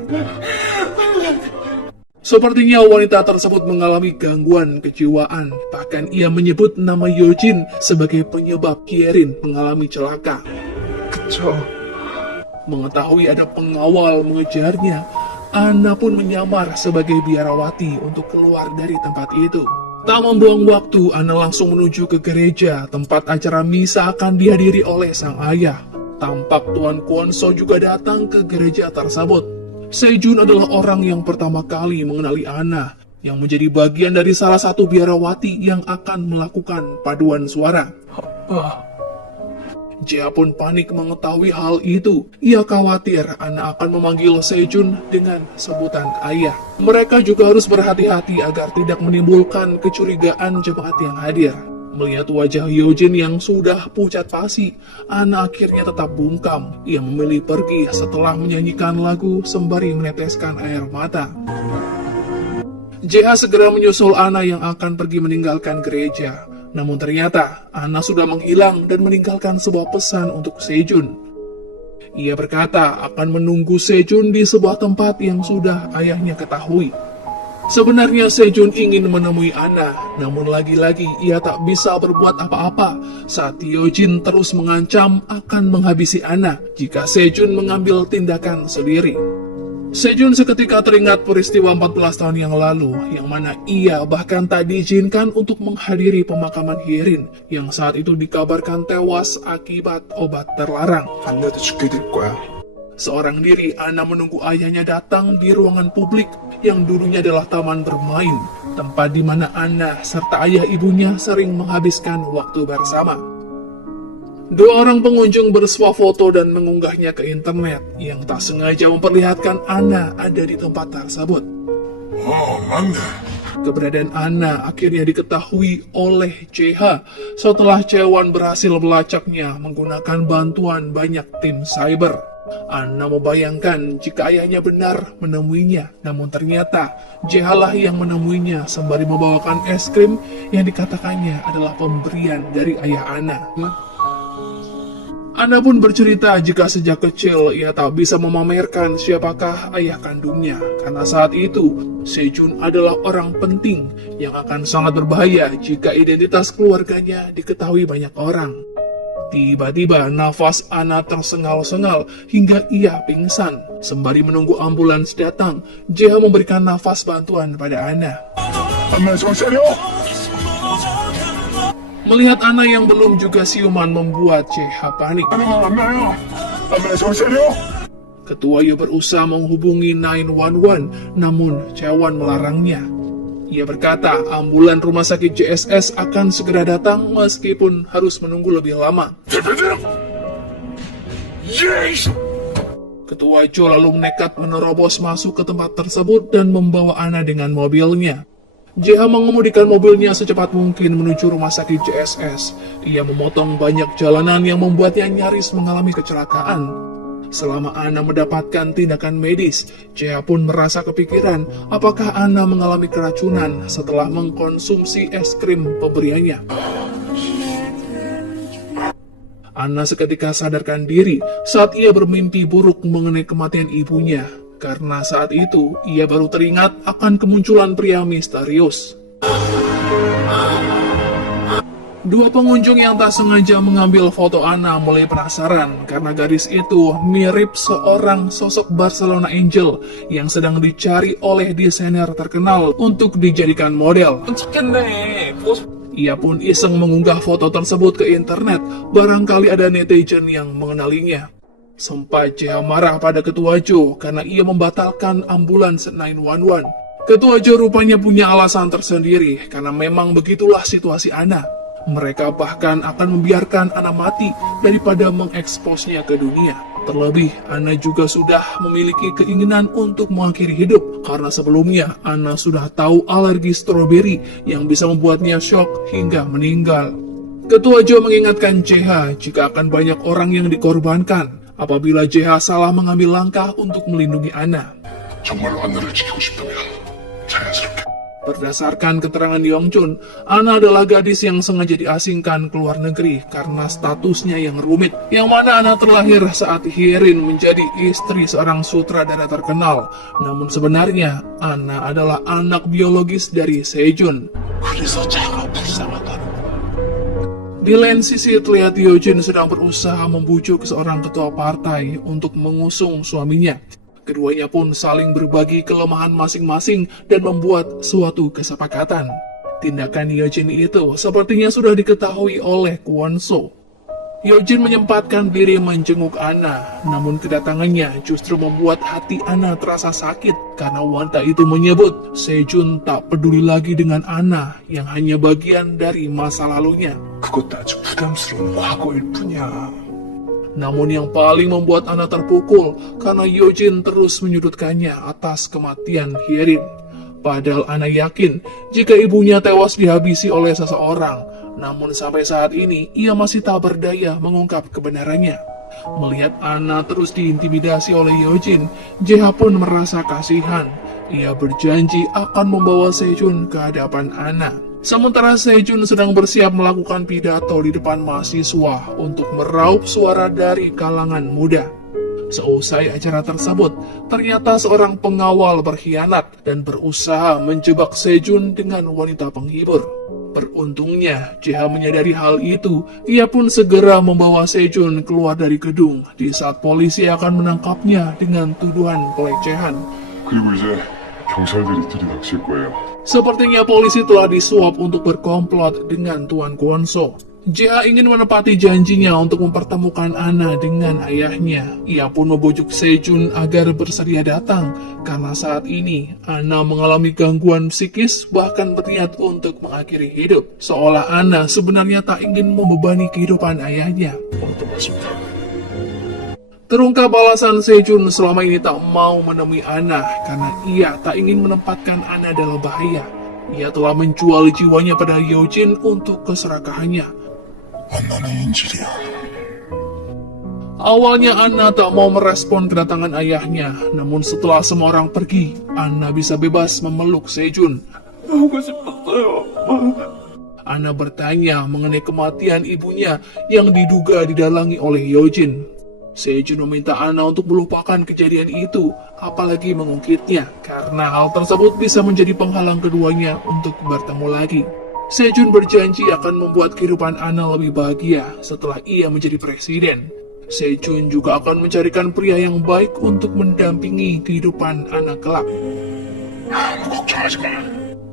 Sepertinya wanita tersebut mengalami gangguan kejiwaan, bahkan ia menyebut nama Yeojin sebagai penyebab Hyerin mengalami celaka. 그쵸. Mengetahui ada pengawal mengejarnya, Anna pun menyamar sebagai biarawati untuk keluar dari tempat itu. Tak membuang waktu, Anna langsung menuju ke gereja tempat acara misa akan dihadiri oleh sang ayah. Tampak Tuan Kwon-so juga datang ke gereja tersebut. Sejun adalah orang yang pertama kali mengenali Anna, yang menjadi bagian dari salah satu biarawati yang akan melakukan paduan suara. 아빠, Jia pun panik mengetahui hal itu. Ia khawatir Anna akan memanggil Sejun dengan sebutan ayah. Mereka juga harus berhati-hati agar tidak menimbulkan kecurigaan jemaat yang hadir. Melihat wajah Yeojin yang sudah pucat pasi, Anna akhirnya tetap bungkam. Ia memilih pergi setelah menyanyikan lagu sembari meneteskan air mata. JH segera menyusul Anna yang akan pergi meninggalkan gereja. Namun ternyata Anna sudah menghilang dan meninggalkan sebuah pesan untuk Sejun. Ia berkata akan menunggu Sejun di sebuah tempat yang sudah ayahnya ketahui. Sebenarnya Sejun ingin menemui Anna, namun lagi-lagi ia tak bisa berbuat apa-apa saat Yeojin terus mengancam akan menghabisi Anna jika Sejun mengambil tindakan sendiri. Sejun seketika teringat peristiwa 14 tahun yang lalu, yang mana ia bahkan tak diizinkan untuk menghadiri pemakaman Hyerin yang saat itu dikabarkan tewas akibat obat terlarang. 안나도 죽게 될 거야. Seorang diri, Anna menunggu ayahnya datang di ruangan publik yang dulunya adalah taman bermain, tempat di mana Anna serta ayah ibunya sering menghabiskan waktu bersama. Dua orang pengunjung bersuah foto dan mengunggahnya ke internet yang tak sengaja memperlihatkan Anna ada di tempat tersebut. 맞네. Keberadaan Anna akhirnya diketahui oleh JH setelah Chaewon berhasil melacaknya menggunakan bantuan banyak tim cyber. Anna membayangkan jika ayahnya benar menemuinya, namun ternyata JH lah yang menemuinya sembari membawakan es krim yang dikatakannya adalah pemberian dari ayah Anna. Anna pun bercerita jika sejak kecil ia tak bisa memamerkan siapakah ayah kandungnya, karena saat itu Sejun adalah orang penting yang akan sangat berbahaya jika identitas keluarganya diketahui banyak orang. Tiba-tiba nafas Anna tersengal-sengal hingga ia pingsan. Sembari menunggu ambulans datang, JH memberikan nafas bantuan pada Anna. 안나 좀 세려. Melihat Anna yang belum juga siuman membuat JH panik. 안나야. 안나 좀 세려. Ketua Yo berusaha menghubungi 911, namun Chaewon melarangnya. Ia berkata ambulan rumah sakit JSS akan segera datang meskipun harus menunggu lebih lama. 대표님. 예스. Ketua Jo lalu nekat menerobos masuk ke tempat tersebut dan membawa Ana dengan mobilnya. JH mengemudikan mobilnya secepat mungkin menuju rumah sakit JSS. Ia memotong banyak jalanan yang membuatnya nyaris mengalami kecelakaan. Selama Ana mendapatkan tindakan medis, JH pun merasa kepikiran apakah Ana mengalami keracunan setelah mengkonsumsi es krim pemberiannya. Ana seketika sadarkan diri saat ia bermimpi buruk mengenai kematian ibunya. Karena saat itu, ia baru teringat akan kemunculan pria misterius. Dua pengunjung yang tak sengaja mengambil foto Ana mulai penasaran karena gadis itu mirip seorang sosok Barcelona Angel yang sedang dicari oleh desainer terkenal untuk dijadikan model. 착했네. Ia pun iseng mengunggah foto tersebut ke internet, barangkali ada netizen yang mengenalinya. Sempat JH marah pada Ketua Jo karena ia membatalkan ambulans 911. Ketua Jo rupanya punya alasan tersendiri karena memang begitulah situasi Ana. Mereka bahkan akan membiarkan Ana mati daripada mengeksposnya ke dunia. Terlebih, Ana juga sudah memiliki keinginan untuk mengakhiri hidup karena sebelumnya Ana sudah tahu alergi stroberi yang bisa membuatnya shock hingga meninggal. Ketua Jo mengingatkan JH jika akan banyak orang yang dikorbankan apabila JH salah mengambil langkah untuk melindungi Ana. 정말로 안나를 지키고 싶다면 자연스럽게. Berdasarkan keterangan Yongchun, Ana adalah gadis yang sengaja diasingkan ke luar negeri karena statusnya yang rumit, yang mana Ana terlahir saat Hyerin menjadi istri seorang sutradara terkenal. Namun sebenarnya, Ana adalah anak biologis dari Sejun. 그래서 자가 불쌍하다는. Di lain sisi, terlihat Yojin sedang berusaha membujuk seorang ketua partai untuk mengusung suaminya. Keduanya pun saling berbagi kelemahan masing-masing dan membuat suatu kesepakatan. Tindakan Yojin itu sepertinya sudah diketahui oleh Kwon-so. Yojin menyempatkan diri menjenguk Ana, namun kedatangannya justru membuat hati Ana terasa sakit karena wanita itu menyebut Sejun tak peduli lagi dengan Ana yang hanya bagian dari masa lalunya. 그것도 아주 부담스러운 과거일 뿐이야. Namun yang paling membuat Ana terpukul karena Yojin terus menyudutkannya atas kematian Hyerin. Padahal Ana yakin jika ibunya tewas dihabisi oleh seseorang, namun sampai saat ini ia masih tak berdaya mengungkap kebenarannya. Melihat Ana terus diintimidasi oleh Yojin, JH pun merasa kasihan. Ia berjanji akan membawa Sejun ke hadapan Ana. Sementara Sejun sedang bersiap melakukan pidato di depan mahasiswa untuk meraup suara dari kalangan muda. Seusai acara tersebut, ternyata seorang pengawal berkhianat dan berusaha menjebak Sejun dengan wanita penghibur. Beruntungnya, JH menyadari hal itu, ia pun segera membawa Sejun keluar dari gedung di saat polisi akan menangkapnya dengan tuduhan pelecehan. 그리고 이제 경찰들이 들이닥칠 거예요. Sepertinya polisi telah disuap untuk berkomplot dengan Tuan Kwon-so. JH ingin menepati janjinya untuk mempertemukan Ana dengan ayahnya. Ia pun membujuk Sejun agar bersedia datang, karena saat ini Ana mengalami gangguan psikis bahkan berniat untuk mengakhiri hidup. Seolah Ana sebenarnya tak ingin membebani kehidupan ayahnya. 어떤 말씀입니까? Terungkap alasan Sejun selama ini tak mau menemui Ana karena ia tak ingin menempatkan Ana dalam bahaya. Ia telah menjual jiwanya pada Yojin untuk keserakahannya. 안나는 인질이야. Awalnya Ana tak mau merespon kedatangan ayahnya, namun setelah semua orang pergi, Ana bisa bebas memeluk Sejun. 보고 싶었어요. Ana bertanya mengenai kematian ibunya yang diduga didalangi oleh Yojin. Sejun meminta Ana untuk melupakan kejadian itu, apalagi mengungkitnya, karena hal tersebut bisa menjadi penghalang keduanya untuk bertemu lagi. Sejun berjanji akan membuat kehidupan Ana lebih bahagia setelah ia menjadi presiden. Sejun juga akan mencarikan pria yang baik untuk mendampingi kehidupan Ana kelak. 아무 걱정하지 마.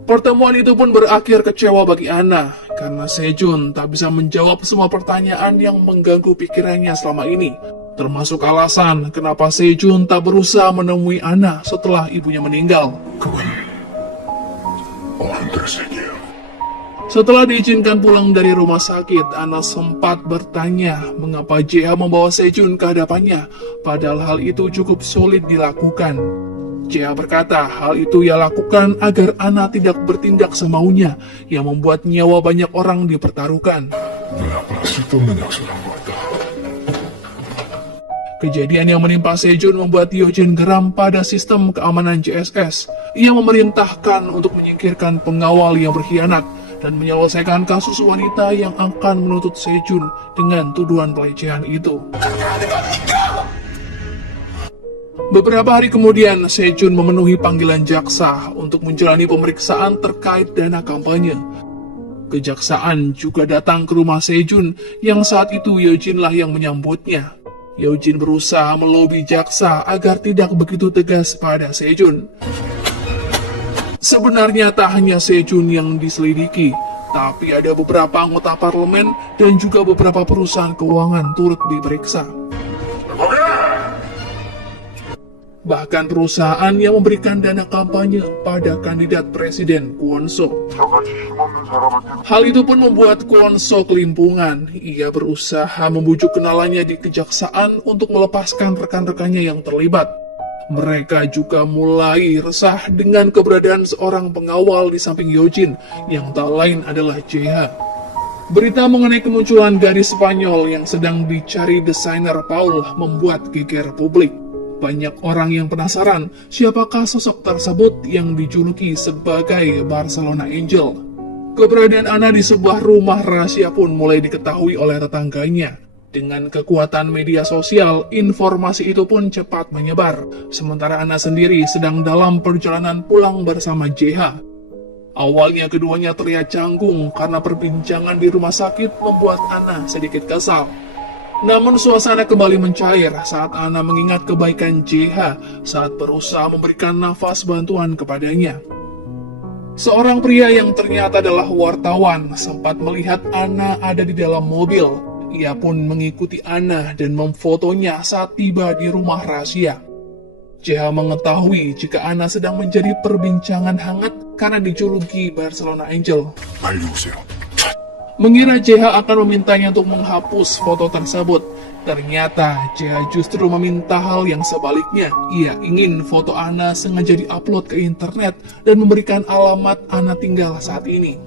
Pertemuan itu pun berakhir kecewa bagi Ana, karena Sejun tak bisa menjawab semua pertanyaan yang mengganggu pikirannya selama ini. Termasuk alasan kenapa Sejun tak berusaha menemui Ana setelah ibunya meninggal. 그건 어른들의 세계야. Setelah diizinkan pulang dari rumah sakit, Ana sempat bertanya mengapa JH membawa Sejun ke hadapannya, padahal hal itu cukup sulit dilakukan. JH berkata hal itu ia lakukan agar Ana tidak bertindak semaunya, yang membuat nyawa banyak orang dipertaruhkan. Kenapa 쓸데없는 약속을 한 것 같다. Kejadian yang menimpa Sejun membuat Hyojin geram pada sistem keamanan JSS. Ia memerintahkan untuk menyingkirkan pengawal yang berkhianat dan menyelesaikan kasus wanita yang akan menuntut Sejun dengan tuduhan pelecehan itu. Beberapa hari kemudian, Sejun memenuhi panggilan jaksa untuk menjalani pemeriksaan terkait dana kampanye. Kejaksaan juga datang ke rumah Sejun yang saat itu Hyojin lah yang menyambutnya. Hyojin berusaha melobi jaksa agar tidak begitu tegas pada Sejun. Sebenarnya tak hanya Sejun yang diselidiki, tapi ada beberapa anggota parlemen dan juga beberapa perusahaan keuangan turut diperiksa. Bahkan perusahaan yang memberikan dana kampanye pada kandidat presiden Kwon So. Hal itu pun membuat Kwon So kelimpungan. Ia berusaha membujuk kenalannya di kejaksaan untuk melepaskan rekan-rekannya yang terlibat. Mereka juga mulai resah dengan keberadaan seorang pengawal di samping Hyojin yang tak lain adalah JH. Berita mengenai kemunculan gadis Spanyol yang sedang dicari desainer Paul membuat geger publik. Banyak orang yang penasaran siapakah sosok tersebut yang dijuluki sebagai Barcelona Angel. Keberadaan Ana di sebuah rumah rahasia pun mulai diketahui oleh tetangganya. Dengan kekuatan media sosial, informasi itu pun cepat menyebar. Sementara Ana sendiri sedang dalam perjalanan pulang bersama JH. Awalnya keduanya terlihat canggung karena perbincangan di rumah sakit membuat Ana sedikit kesal. Namun suasana kembali mencair saat Ana mengingat kebaikan JH saat berusaha memberikan nafas bantuan kepadanya. Seorang pria yang ternyata adalah wartawan sempat melihat Ana ada di dalam mobil. Ia pun mengikuti Ana dan memfotonya saat tiba di rumah rahasia. JH mengetahui jika Ana sedang menjadi perbincangan hangat karena dijuluki Barcelona Angel. 빨리 오세요. Mengira JH akan memintanya untuk menghapus foto tersebut. Ternyata JH justru meminta hal yang sebaliknya. Ia ingin foto Ana sengaja diupload ke internet dan memberikan alamat Ana tinggal saat ini.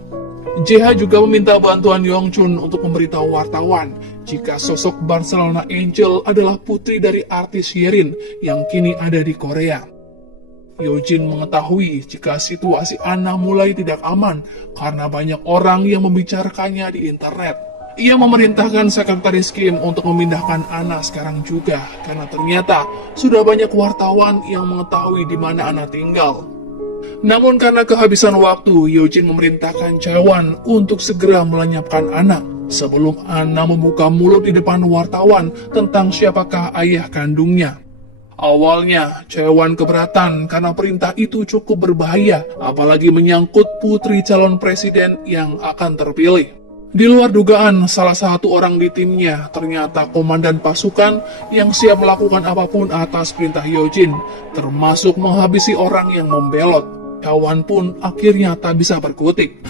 JH juga meminta bantuan Yongchun untuk memberitahu wartawan jika sosok Barcelona Angel adalah putri dari artis Yerin yang kini ada di Korea. Hyojin mengetahui jika situasi Ana mulai tidak aman karena banyak orang yang membicarakannya di internet. Ia memerintahkan sekretaris Kim untuk memindahkan Ana sekarang juga karena ternyata sudah banyak wartawan yang mengetahui di mana Ana tinggal. Namun karena kehabisan waktu, Hyojin memerintahkan Chaewon untuk segera melenyapkan Ana sebelum Ana membuka mulut di depan wartawan tentang siapakah ayah kandungnya. Awalnya, Chaewon keberatan karena perintah itu cukup berbahaya, apalagi menyangkut putri calon presiden yang akan terpilih. Di luar dugaan, salah satu orang di timnya ternyata komandan pasukan yang siap melakukan apapun atas perintah Hyojin, termasuk menghabisi orang yang membelot. Chaewon pun akhirnya tak bisa berkutik.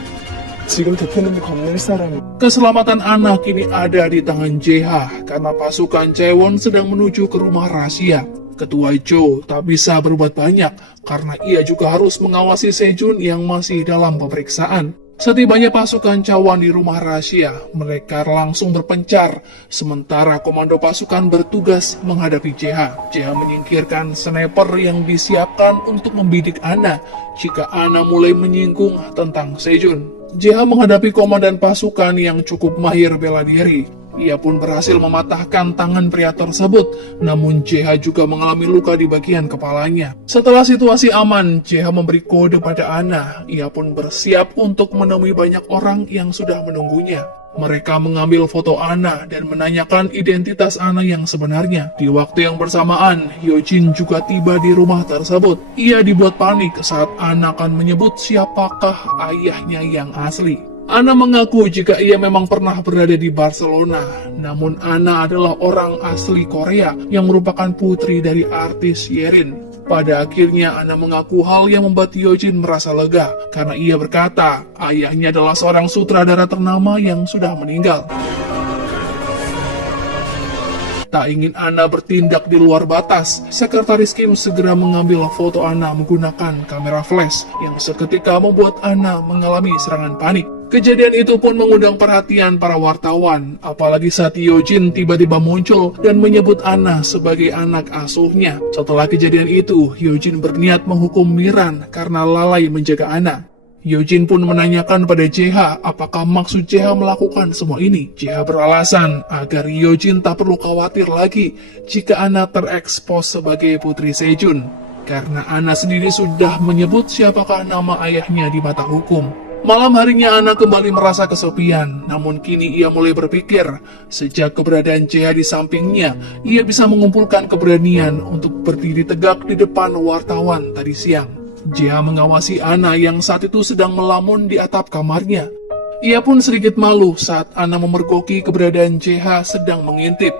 지금 대표님이 건넬 사람이 Keselamatan Ana kini ada di tangan JH karena pasukan Chaewon sedang menuju ke rumah rahasia. Ketua Jo tak bisa berbuat banyak karena ia juga harus mengawasi Sejun yang masih dalam pemeriksaan. Setibanya pasukan Chaewon di rumah rahasia, mereka langsung berpencar, sementara komando pasukan bertugas menghadapi JH. JH menyingkirkan sniper yang disiapkan untuk membidik Ana jika Ana mulai menyinggung tentang Sejun. JH menghadapi komandan pasukan yang cukup mahir bela diri. Ia pun berhasil mematahkan tangan pria tersebut, namun JH juga mengalami luka di bagian kepalanya. Setelah situasi aman, JH memberi kode pada Ana. Ia pun bersiap untuk menemui banyak orang yang sudah menunggunya. Mereka mengambil foto Ana dan menanyakan identitas Ana yang sebenarnya. Di waktu yang bersamaan, Hyojin juga tiba di rumah tersebut. Ia dibuat panik saat Ana akan menyebut siapakah ayahnya yang asli. Ana mengaku jika ia memang pernah berada di Barcelona, namun Ana adalah orang asli Korea yang merupakan putri dari artis Yerin. Pada akhirnya Ana mengaku hal yang membuat Hyojin merasa lega karena ia berkata ayahnya adalah seorang sutradara ternama yang sudah meninggal. Tak ingin Ana bertindak di luar batas, Sekretaris Kim segera mengambil foto Ana menggunakan kamera flash yang seketika membuat Ana mengalami serangan panik. Kejadian itu pun mengundang perhatian para wartawan, apalagi saat Hyojin tiba-tiba muncul dan menyebut Ana sebagai anak asuhnya. Setelah kejadian itu, Hyojin berniat menghukum Miran karena lalai menjaga Ana. Hyojin pun menanyakan pada JH apakah maksud JH melakukan semua ini. JH beralasan agar Hyojin tak perlu khawatir lagi jika Ana terekspos sebagai putri Sejun, karena Ana sendiri sudah menyebut siapakah nama ayahnya di mata hukum. Malam harinya Ana kembali merasa kesepian, namun kini ia mulai berpikir, sejak keberadaan JH di sampingnya, ia bisa mengumpulkan keberanian untuk berdiri tegak di depan wartawan tadi siang. JH mengawasi Ana yang saat itu sedang melamun di atap kamarnya. Ia pun sedikit malu saat Ana memergoki keberadaan JH sedang mengintip.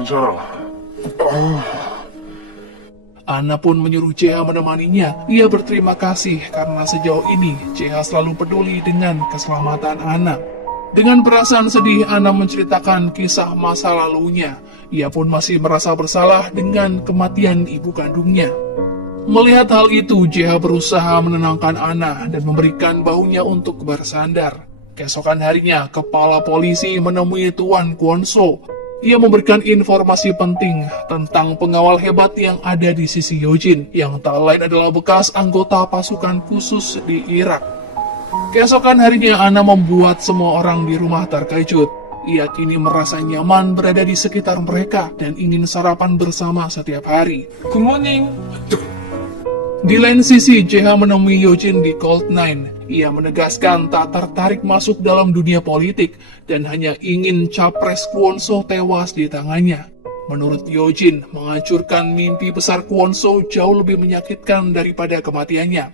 Ana pun menyuruh JH menemaninya. Ia berterima kasih karena sejauh ini JH selalu peduli dengan keselamatan Ana. Dengan perasaan sedih, Ana menceritakan kisah masa lalunya. Ia pun masih merasa bersalah dengan kematian ibu kandungnya. Melihat hal itu, JH berusaha menenangkan Ana dan memberikan bahunya untuk bersandar. Keesokan harinya, kepala polisi menemui Tuan Kwon-so. Ia memberikan informasi penting tentang pengawal hebat yang ada di sisi Hyojin, yang tak lain adalah bekas anggota pasukan khusus di Irak. Keesokan harinya, Ana membuat semua orang di rumah terkejut. Ia kini merasa nyaman berada di sekitar mereka dan ingin sarapan bersama setiap hari. 굿모닝. Di lain sisi, JH menemui Hyojin di Cold Nine. Ia menegaskan tak tertarik masuk dalam dunia politik dan hanya ingin capres Kwon-so tewas di tangannya. Menurut Hyojin, menghancurkan mimpi besar Kwon-so jauh lebih menyakitkan daripada kematiannya.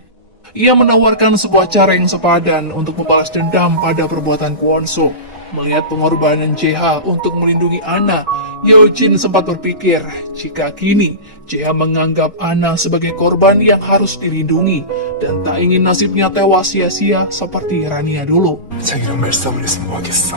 Ia menawarkan sebuah cara yang sepadan untuk membalas dendam pada perbuatan Kwon-so. Melihat pengorbanan JH untuk melindungi Ana, Hyojin sempat berpikir jika kini JH menganggap Ana sebagai korban yang harus dilindungi dan tak ingin nasibnya tewas sia-sia seperti Rania dulu. 자기랑 말싸움을 했으면 뭐 하겠어.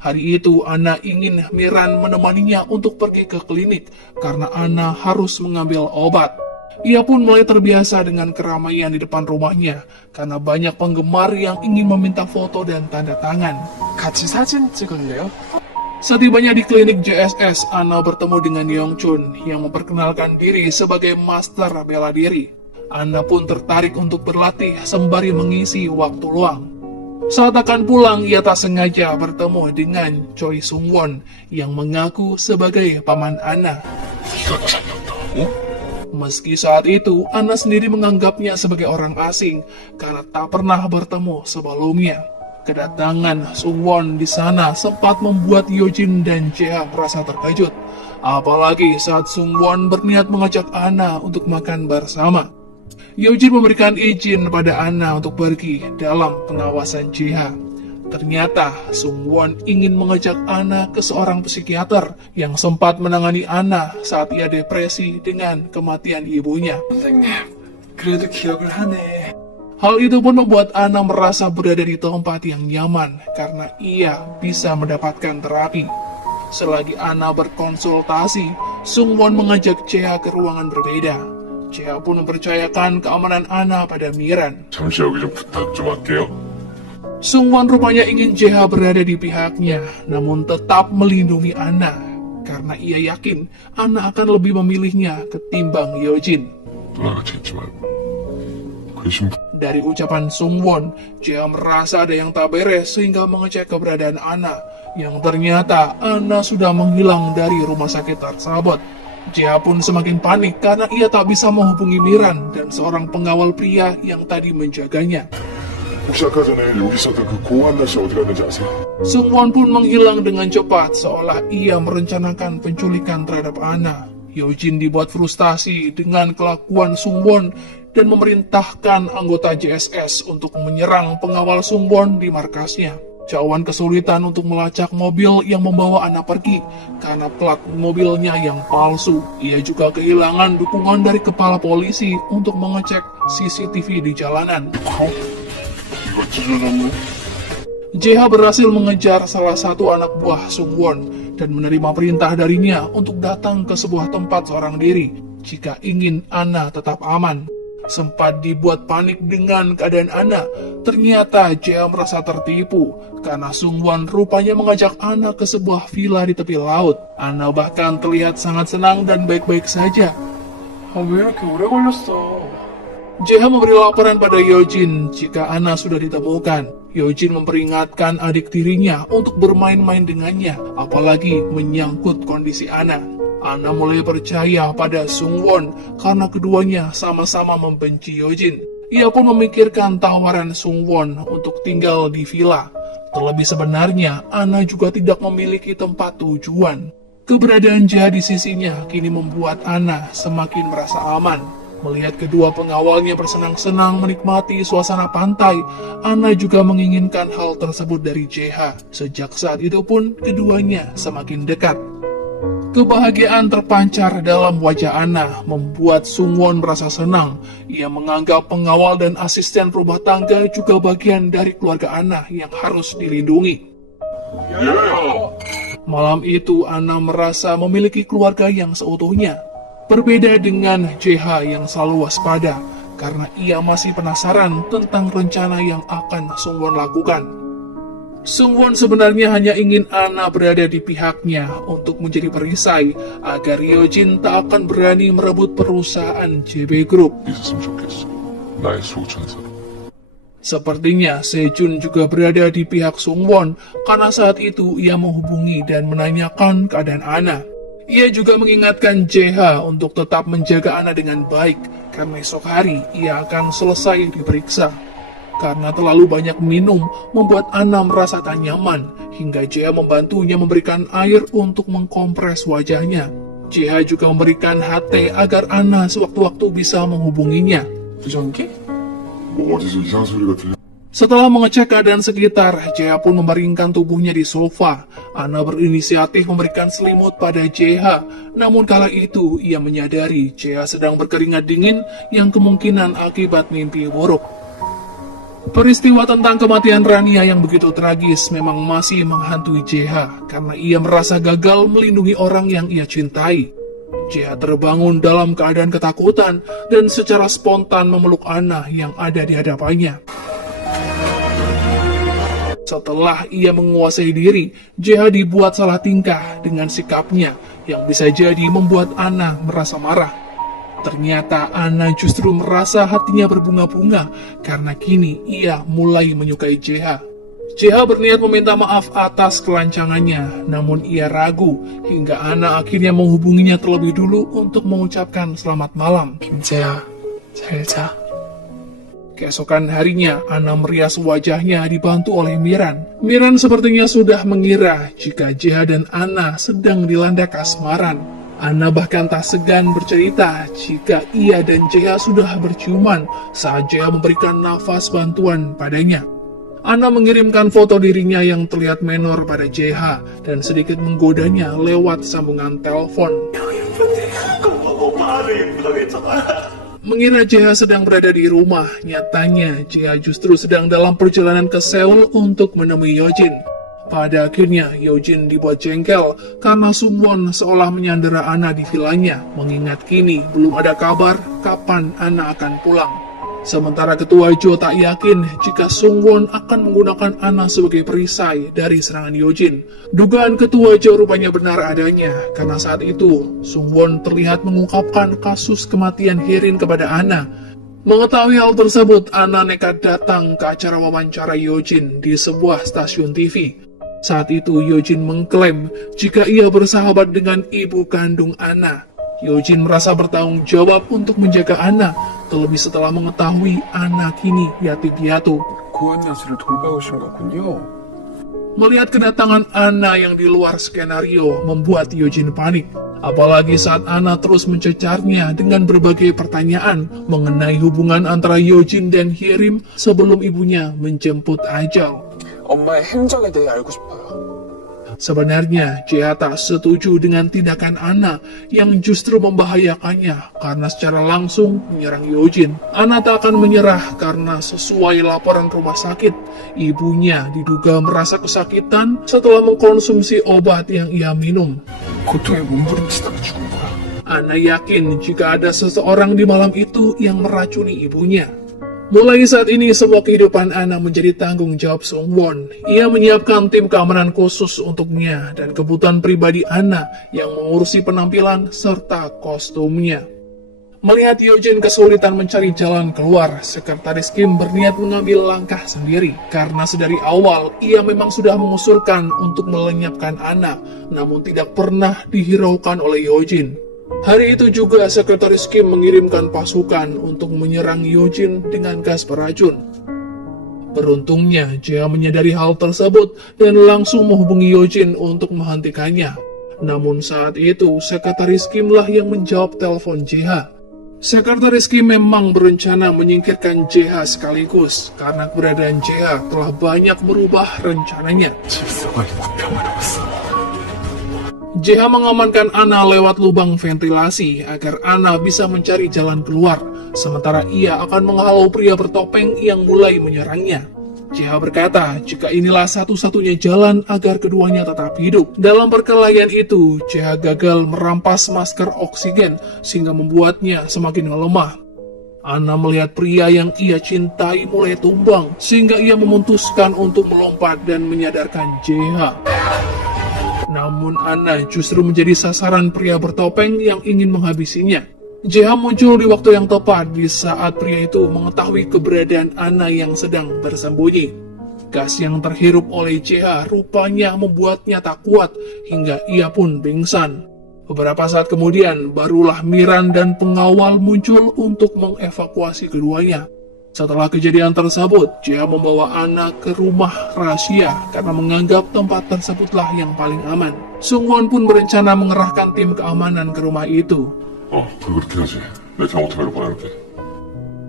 Hari itu Ana ingin Miran menemaninya untuk pergi ke klinik karena Ana harus mengambil obat. Ia pun mulai terbiasa dengan keramaian di depan rumahnya karena banyak penggemar yang ingin meminta foto dan tanda tangan. 같이 사진 찍을래요? Setibanya di klinik JSS, Ana bertemu dengan Yongchun yang memperkenalkan diri sebagai master bela diri. Ana pun tertarik untuk berlatih sembari mengisi waktu luang. Saat akan pulang, ia tak sengaja bertemu dengan Choi Sung-won yang mengaku sebagai paman Ana. 네가 나 살렸다. Meski saat itu, Ana sendiri menganggapnya sebagai orang asing karena tak pernah bertemu sebelumnya. Kedatangan Sung-won di sana sempat membuat Hyojin dan JH merasa terkejut. Apalagi saat Sung-won berniat mengajak Ana untuk makan bersama. Hyojin memberikan izin pada Ana untuk pergi dalam pengawasan JH. Ternyata Sung-won ingin mengajak Ana ke seorang psikiater yang sempat menangani Ana saat ia depresi dengan kematian ibunya. 선생님, 그래도 기억을 하네. Hal itu pun membuat Ana merasa berada di tempat yang nyaman karena ia bisa mendapatkan terapi. Selagi Ana berkonsultasi, Sung-won mengajak JH ke ruangan berbeda. JH pun mempercayakan keamanan Ana pada Miran. 잠시 여기 좀 부탁 좀 할게요. Sung-won rupanya ingin JH berada di pihaknya, namun tetap melindungi Ana karena ia yakin Ana akan lebih memilihnya ketimbang Hyojin. 누나같이 있지 말고 그 신부 Dari ucapan Sung-won, JH merasa ada yang tak beres sehingga mengecek keberadaan Ana, yang ternyata Ana sudah menghilang dari rumah sakit tersebut. JH pun semakin panik karena ia tak bisa menghubungi Miran dan seorang pengawal pria yang tadi menjaganya. 혹시 아까 전에 여기 있었던 그 고한 날씨 어디 갔는지 아세요? Sung-won pun menghilang dengan cepat seolah ia merencanakan penculikan terhadap Ana. Hyojin dibuat frustasi dengan kelakuan Sung-won dan memerintahkan anggota JSS untuk menyerang pengawal Sung-won di markasnya. Cawan kesulitan untuk melacak mobil yang membawa Ana pergi karena plat mobilnya yang palsu. Ia juga kehilangan dukungan dari kepala polisi untuk mengecek CCTV di jalanan. 네가 찢어졌네? JH berhasil mengejar salah satu anak buah Sungwon dan menerima perintah darinya untuk datang ke sebuah tempat seorang diri jika ingin Ana tetap aman. Sempat dibuat panik dengan keadaan Ana, ternyata JH merasa tertipu karena Sungwon rupanya mengajak Ana ke sebuah villa di tepi laut. Ana bahkan terlihat sangat senang dan baik-baik saja. 아, 왜 이렇게 오래 걸렸어? JH memberi laporan pada Yojin jika Ana sudah ditemukan. Yojin memperingatkan adik tirinya untuk bermain-main dengannya, apalagi menyangkut kondisi Ana. Ana mulai percaya pada Sungwon karena keduanya sama-sama membenci Yojin. Ia pun memikirkan tawaran Sungwon untuk tinggal di villa. Terlebih sebenarnya, Ana juga tidak memiliki tempat tujuan. Keberadaan JH di sisinya kini membuat Ana semakin merasa aman. Melihat kedua pengawalnya bersenang-senang menikmati suasana pantai, Ana juga menginginkan hal tersebut dari JH. Sejak saat itu pun, keduanya semakin dekat. Kebahagiaan terpancar dalam wajah Ana membuat Sungwon merasa senang. Ia menganggap pengawal dan asisten rumah tangga juga bagian dari keluarga Ana yang harus dilindungi. Malam itu Ana merasa memiliki keluarga yang seutuhnya. Berbeda dengan JH yang selalu waspada karena ia masih penasaran tentang rencana yang akan Sungwon lakukan. Sungwon sebenarnya hanya ingin Ana berada di pihaknya untuk menjadi perisai agar Yojin tak akan berani merebut perusahaan JB Group. 있었으면 좋겠어. 나의 수호천사. Sepertinya Sejun juga berada di pihak Sungwon karena saat itu ia menghubungi dan menanyakan keadaan Ana. Ia juga mengingatkan JH untuk tetap menjaga Ana dengan baik karena esok hari ia akan selesai diperiksa. Karena terlalu banyak minum, membuat Ana merasa tak nyaman, hingga JH membantunya memberikan air untuk mengkompres wajahnya. JH juga memberikan HT agar Ana sewaktu-waktu bisa menghubunginya. 부정기? 뭐 어디서 이상한 소리가 들려? Setelah mengecek keadaan sekitar, JH pun memeringkan tubuhnya di sofa. Ana berinisiatif memberikan selimut pada JH, namun kala itu ia menyadari JH sedang berkeringat dingin yang kemungkinan akibat mimpi buruk. Peristiwa tentang kematian Rania yang begitu tragis memang masih menghantui JH karena ia merasa gagal melindungi orang yang ia cintai. JH terbangun dalam keadaan ketakutan dan secara spontan memeluk Ana yang ada di hadapannya. Setelah ia menguasai diri, JH dibuat salah tingkah dengan sikapnya yang bisa jadi membuat Ana merasa marah. Ternyata Ana justru merasa hatinya berbunga-bunga karena kini ia mulai menyukai JH. JH berniat meminta maaf atas kelancangannya, namun ia ragu hingga Ana akhirnya menghubunginya terlebih dulu untuk mengucapkan selamat malam. 김재야, 잘 자. Keesokan harinya, Ana merias wajahnya dibantu oleh Miran. Miran sepertinya sudah mengira jika JH dan Ana sedang dilanda kasmaran. Ana bahkan tak segan bercerita jika ia dan JH sudah berciuman saat JH memberikan nafas bantuan padanya. Ana mengirimkan foto dirinya yang terlihat menor pada JH dan sedikit menggodanya lewat sambungan telepon. Mengira JH sedang berada di rumah, nyatanya JH justru sedang dalam perjalanan ke Seoul untuk menemui Yojin. Pada akhirnya, Yojin dibuat jengkel karena Sungwon seolah menyandera Ana di vilanya, mengingat kini belum ada kabar kapan Ana akan pulang. Sementara Ketua Jo tak yakin jika Sungwon akan menggunakan Ana sebagai perisai dari serangan Yojin. Dugaan Ketua Jo rupanya benar adanya, karena saat itu Sungwon terlihat mengungkapkan kasus kematian Herin kepada Ana. Mengetahui hal tersebut, Ana nekat datang ke acara wawancara Yojin di sebuah stasiun TV. Saat itu Yojin mengklaim jika ia bersahabat dengan ibu kandung Ana. Yojin merasa bertanggung jawab untuk menjaga Ana, terlebih setelah mengetahui Ana kini yatim piatu. 고은 여수를 돌봐오신 거군요. Melihat kedatangan Ana yang di luar skenario membuat Yojin panik. Apalagi saat Ana terus mencecarnya dengan berbagai pertanyaan mengenai hubungan antara Yojin dan Hyerim sebelum ibunya menjemput ajal. 엄마의 행적에 대해 알고 싶어요. Sebenarnya, JH tak setuju dengan tindakan Anna yang justru membahayakannya karena secara langsung menyerang Yojin. Anna tak akan menyerah karena sesuai laporan rumah sakit, ibunya diduga merasa kesakitan setelah mengkonsumsi obat yang ia minum. 고통에 몸부림치다가 죽은 거야. Anna yakin jika ada seseorang di malam itu yang meracuni ibunya. Mulai saat ini, semua kehidupan Anna menjadi tanggung jawab Sungwon. Ia menyiapkan tim keamanan khusus untuknya dan kebutuhan pribadi Anna yang mengurusi penampilan serta kostumnya. Melihat Yojin kesulitan mencari jalan keluar, Sekretaris Kim berniat mengambil langkah sendiri. Karena sedari awal, ia memang sudah mengusulkan untuk melenyapkan Anna, namun tidak pernah dihiraukan oleh Yojin. Hari itu juga Sekretaris Kim mengirimkan pasukan untuk menyerang Yojin dengan gas beracun. Beruntungnya, Jea menyadari hal tersebut dan langsung menghubungi Yojin untuk menghentikannya. Namun saat itu, Sekretaris Kim lah yang menjawab telepon Jea. Sekretaris Kim memang berencana menyingkirkan Jea sekaligus, karena keberadaan Jea telah banyak merubah rencananya. 질서가 있고 평화로웠어. JH mengamankan Anna lewat lubang ventilasi agar Anna bisa mencari jalan keluar, sementara ia akan menghalau pria bertopeng yang mulai menyerangnya. JH berkata jika inilah satu-satunya jalan agar keduanya tetap hidup. Dalam perkelahian itu, JH gagal merampas masker oksigen sehingga membuatnya semakin melemah. Anna melihat pria yang ia cintai mulai tumbang, sehingga ia memutuskan untuk melompat dan menyadarkan JH. Namun Anna justru menjadi sasaran pria bertopeng yang ingin menghabisinya. JH muncul di waktu yang tepat di saat pria itu mengetahui keberadaan Anna yang sedang bersembunyi. Gas yang terhirup oleh JH rupanya membuatnya tak kuat hingga ia pun pingsan. Beberapa saat kemudian barulah Miran dan pengawal muncul untuk mengevakuasi keduanya. Setelah kejadian tersebut, Jea membawa Anna ke rumah rahasia karena menganggap tempat tersebutlah yang paling aman. Sungwon pun berencana mengerahkan tim keamanan ke rumah itu. 그렇게 하지. 내 잘못하면 보내놓게.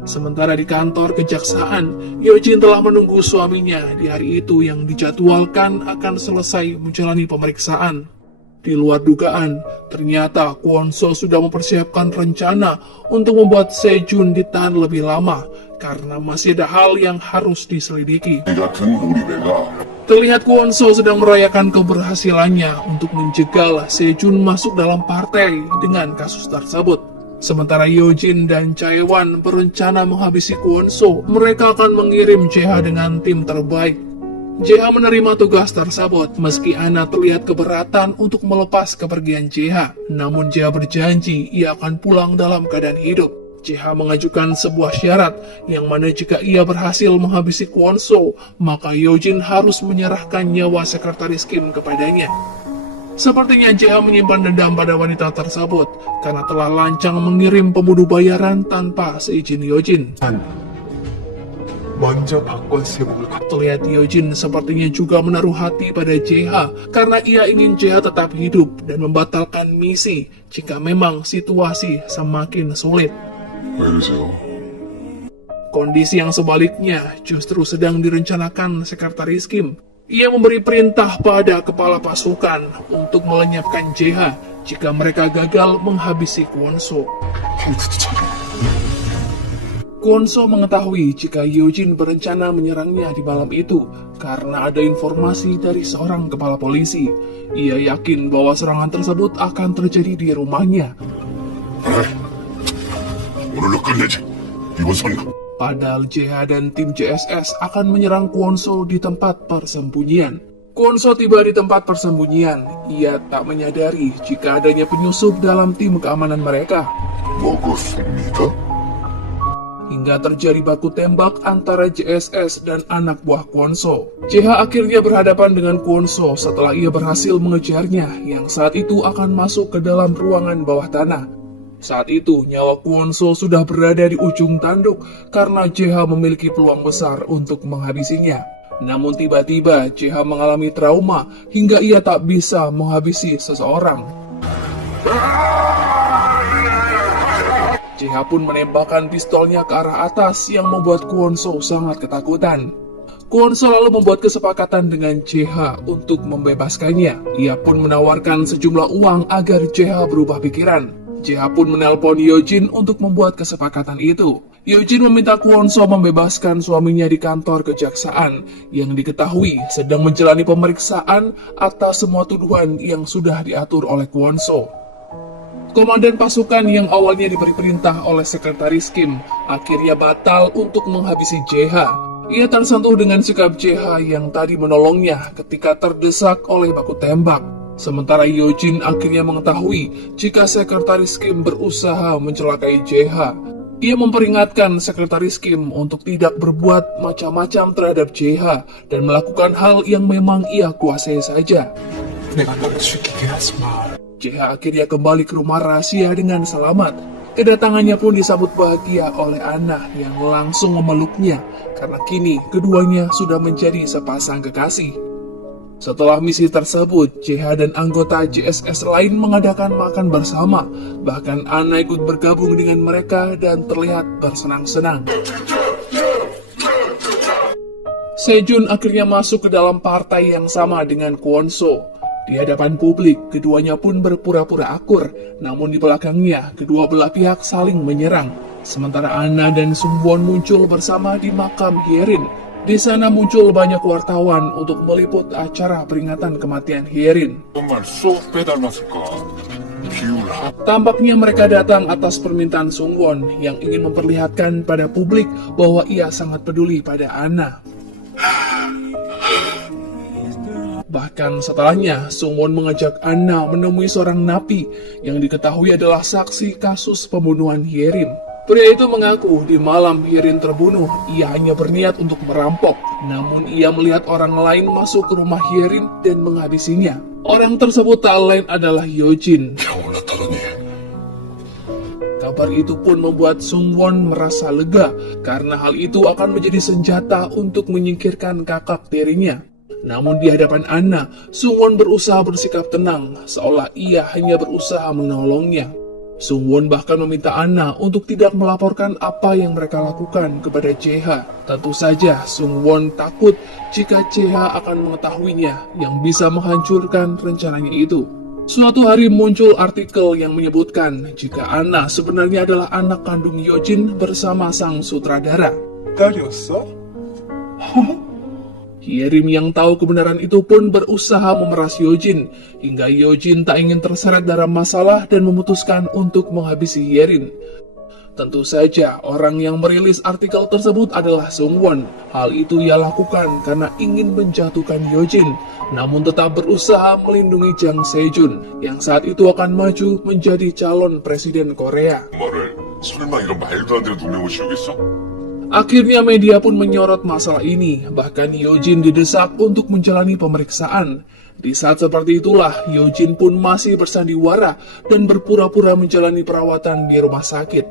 Sementara di kantor kejaksaan, Yojin telah menunggu suaminya di hari itu yang dijadwalkan akan selesai menjalani pemeriksaan. Di luar dugaan, ternyata Kwon-so sudah mempersiapkan rencana untuk membuat Sejun ditahan lebih lama karena masih ada hal yang harus diselidiki. 이 같은 우리배가 Terlihat Kwon-so sedang merayakan keberhasilannya untuk menjegal Sejun masuk dalam partai dengan kasus tersebut. Sementara Yojin dan Chaewan berencana menghabisi Kwon-so, mereka akan mengirim JH dengan tim terbaik. JH menerima tugas tersebut meski Anna terlihat keberatan untuk melepas kepergian JH. Namun JH berjanji ia akan pulang dalam keadaan hidup. JH mengajukan sebuah syarat yang mana jika ia berhasil menghabisi Kwon-so, maka Yojin harus menyerahkan nyawa Sekretaris Kim kepadanya. Sepertinya JH menyimpan dendam pada wanita tersebut karena telah lancang mengirim pembunuh bayaran tanpa seizin Yojin. 먼저 박권 세복을 Terlihat Yojin sepertinya juga menaruh hati pada JH karena ia ingin JH tetap hidup dan membatalkan misi jika memang situasi semakin sulit. 왜 이러세요? Kondisi yang sebaliknya justru sedang direncanakan Sekretaris Kim. Ia memberi perintah pada kepala pasukan untuk melenyapkan JH jika mereka gagal menghabisi Kwon-so. 헬프도 참 Kwon-so mengetahui jika Yojin berencana menyerangnya di malam itu karena ada informasi dari seorang kepala polisi. Ia yakin bahwa serangan tersebut akan terjadi di rumahnya. 그래. 오늘로 끝내지. 이번 선거. Padahal JH dan tim JSS akan menyerang Kwon-so di tempat persembunyian. Kwon-so tiba di tempat persembunyian. Ia tak menyadari jika adanya penyusup dalam tim keamanan mereka. 먹었습니다. Hingga terjadi baku tembak antara JSS dan anak buah Kwon-so. JH akhirnya berhadapan dengan Kwon-so setelah ia berhasil mengejarnya yang saat itu akan masuk ke dalam ruangan bawah tanah. Saat itu nyawa Kwon-so sudah berada di ujung tanduk karena JH memiliki peluang besar untuk menghabisinya. Namun tiba-tiba JH mengalami trauma hingga ia tak bisa menghabisi seseorang. JH pun menembakkan pistolnya ke arah atas yang membuat Kwon-so sangat ketakutan. Kwon So lalu membuat kesepakatan dengan JH untuk membebaskannya. Ia pun menawarkan sejumlah uang agar JH berubah pikiran. JH pun menelpon Yojin untuk membuat kesepakatan itu. Yojin meminta Kwon So membebaskan suaminya di kantor kejaksaan yang diketahui sedang menjalani pemeriksaan atas semua tuduhan yang sudah diatur oleh Kwon So. Komandan pasukan yang awalnya diberi perintah oleh Sekretaris Kim akhirnya batal untuk menghabisi JH. Ia tersentuh dengan sikap JH yang tadi menolongnya ketika terdesak oleh baku tembak. Sementara Yojin akhirnya mengetahui jika Sekretaris Kim berusaha mencelakai JH. Ia memperingatkan Sekretaris Kim untuk tidak berbuat macam-macam terhadap JH dan melakukan hal yang memang ia kuasai saja. 내가 너를 죽이게 하지 마. JH akhirnya kembali ke rumah rahasia dengan selamat. Kedatangannya pun disambut bahagia oleh Anna yang langsung memeluknya karena kini keduanya sudah menjadi sepasang kekasih. Setelah misi tersebut, JH dan anggota JSS lain mengadakan makan bersama. Bahkan Anna ikut bergabung dengan mereka dan terlihat bersenang-senang. Sejun akhirnya masuk ke dalam partai yang sama dengan Kwon So. Di hadapan publik, keduanya pun berpura-pura akur, namun di belakangnya, kedua belah pihak saling menyerang. Sementara Anna dan Sungwon muncul bersama di makam Hyerin. Di sana muncul banyak wartawan untuk meliput acara peringatan kematian Hyerin. 정말 쏙 빼닮았을까? 비유를 하... Tampaknya mereka datang atas permintaan Sungwon yang ingin memperlihatkan pada publik bahwa ia sangat peduli pada Anna. Bahkan setelahnya, Sungwon mengajak Anna menemui seorang napi yang diketahui adalah saksi kasus pembunuhan Hyerin. Pria itu mengaku di malam Hyerin terbunuh, ia hanya berniat untuk merampok. Namun ia melihat orang lain masuk ke rumah Hyerin dan menghabisinya. Orang tersebut tak lain adalah Yojin. 올랐다더니 Kabar itu pun membuat Sungwon merasa lega karena hal itu akan menjadi senjata untuk menyingkirkan kakak tirinya. Namun di hadapan Anna, Sungwon berusaha bersikap tenang, seolah ia hanya berusaha menolongnya. Sungwon bahkan meminta Anna untuk tidak melaporkan apa yang mereka lakukan kepada JH. Tentu saja Sungwon takut jika JH akan mengetahuinya yang bisa menghancurkan rencananya itu. Suatu hari muncul artikel yang menyebutkan jika Anna sebenarnya adalah anak kandung Yojin bersama sang sutradara. 딸이었어? Hyerim yang tahu kebenaran itu pun berusaha memeras Yojin, hingga Yojin tak ingin terseret dalam masalah dan memutuskan untuk menghabisi Hyerin. Tentu saja, orang yang merilis artikel tersebut adalah Sungwon. Hal itu ia lakukan karena ingin menjatuhkan Yojin, namun tetap berusaha melindungi Jang Sejun, yang saat itu akan maju menjadi calon presiden Korea. 말을 설마 이런 말도 안 되는 누명을 씌우겠어? Akhirnya media pun menyorot masalah ini, bahkan Yojin didesak untuk menjalani pemeriksaan. Di saat seperti itulah, Yojin pun masih bersandiwara dan berpura-pura menjalani perawatan di rumah sakit.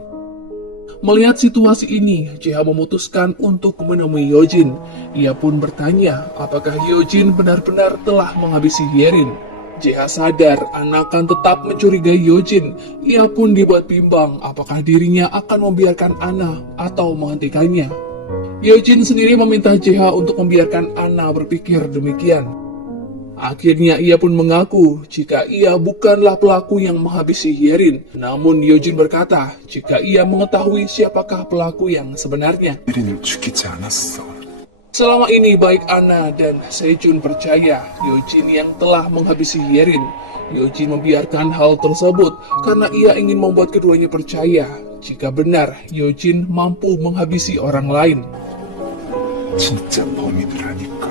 Melihat situasi ini, JH memutuskan untuk menemui Yojin. Ia pun bertanya apakah Yojin benar-benar telah menghabisi Hyerin. JH sadar Anna akan tetap mencurigai Yojin. Ia pun dibuat bimbang apakah dirinya akan membiarkan Anna atau menghentikannya. Yojin sendiri meminta JH untuk membiarkan Anna berpikir demikian. Akhirnya ia pun mengaku jika ia bukanlah pelaku yang menghabisi Hyerin. Namun Yojin berkata jika ia mengetahui siapakah pelaku yang sebenarnya. 혜린을 죽이지 않았어. Selama ini baik Anna dan Sejun percaya Yojin yang telah menghabisi Hyerin. Yojin membiarkan hal tersebut karena ia ingin membuat keduanya percaya jika benar Yojin mampu menghabisi orang lain. 진짜 범인이라니까.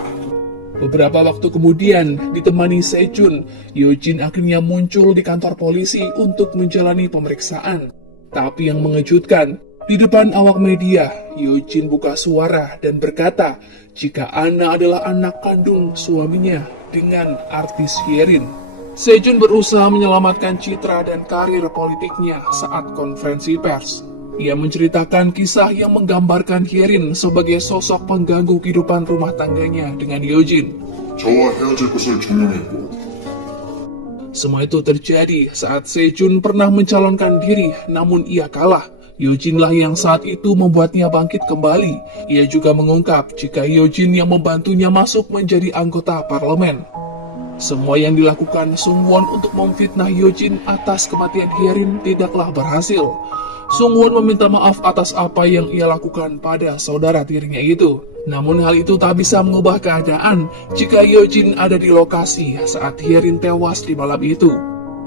Beberapa waktu kemudian, ditemani Sejun, Yojin akhirnya muncul di kantor polisi untuk menjalani pemeriksaan. Tapi yang mengejutkan, di depan awak media, Yojin buka suara dan berkata jika Anna adalah anak kandung suaminya dengan artis Hyerin. Sejun berusaha menyelamatkan citra dan karir politiknya saat konferensi pers. Ia menceritakan kisah yang menggambarkan Hyerin sebagai sosok pengganggu kehidupan rumah tangganya dengan Yojin. 저와 헤어질 것을 종용했고 Semua itu terjadi saat Sejun pernah mencalonkan diri, namun ia kalah. Yojin lah yang saat itu membuatnya bangkit kembali. Ia juga mengungkap jika Yojin yang membantunya masuk menjadi anggota parlemen. Semua yang dilakukan Sungwon untuk memfitnah Yojin atas kematian Hyerin tidaklah berhasil. Sungwon meminta maaf atas apa yang ia lakukan pada saudara tirinya itu. Namun hal itu tak bisa mengubah keadaan jika Yojin ada di lokasi saat Hyerin tewas di malam itu.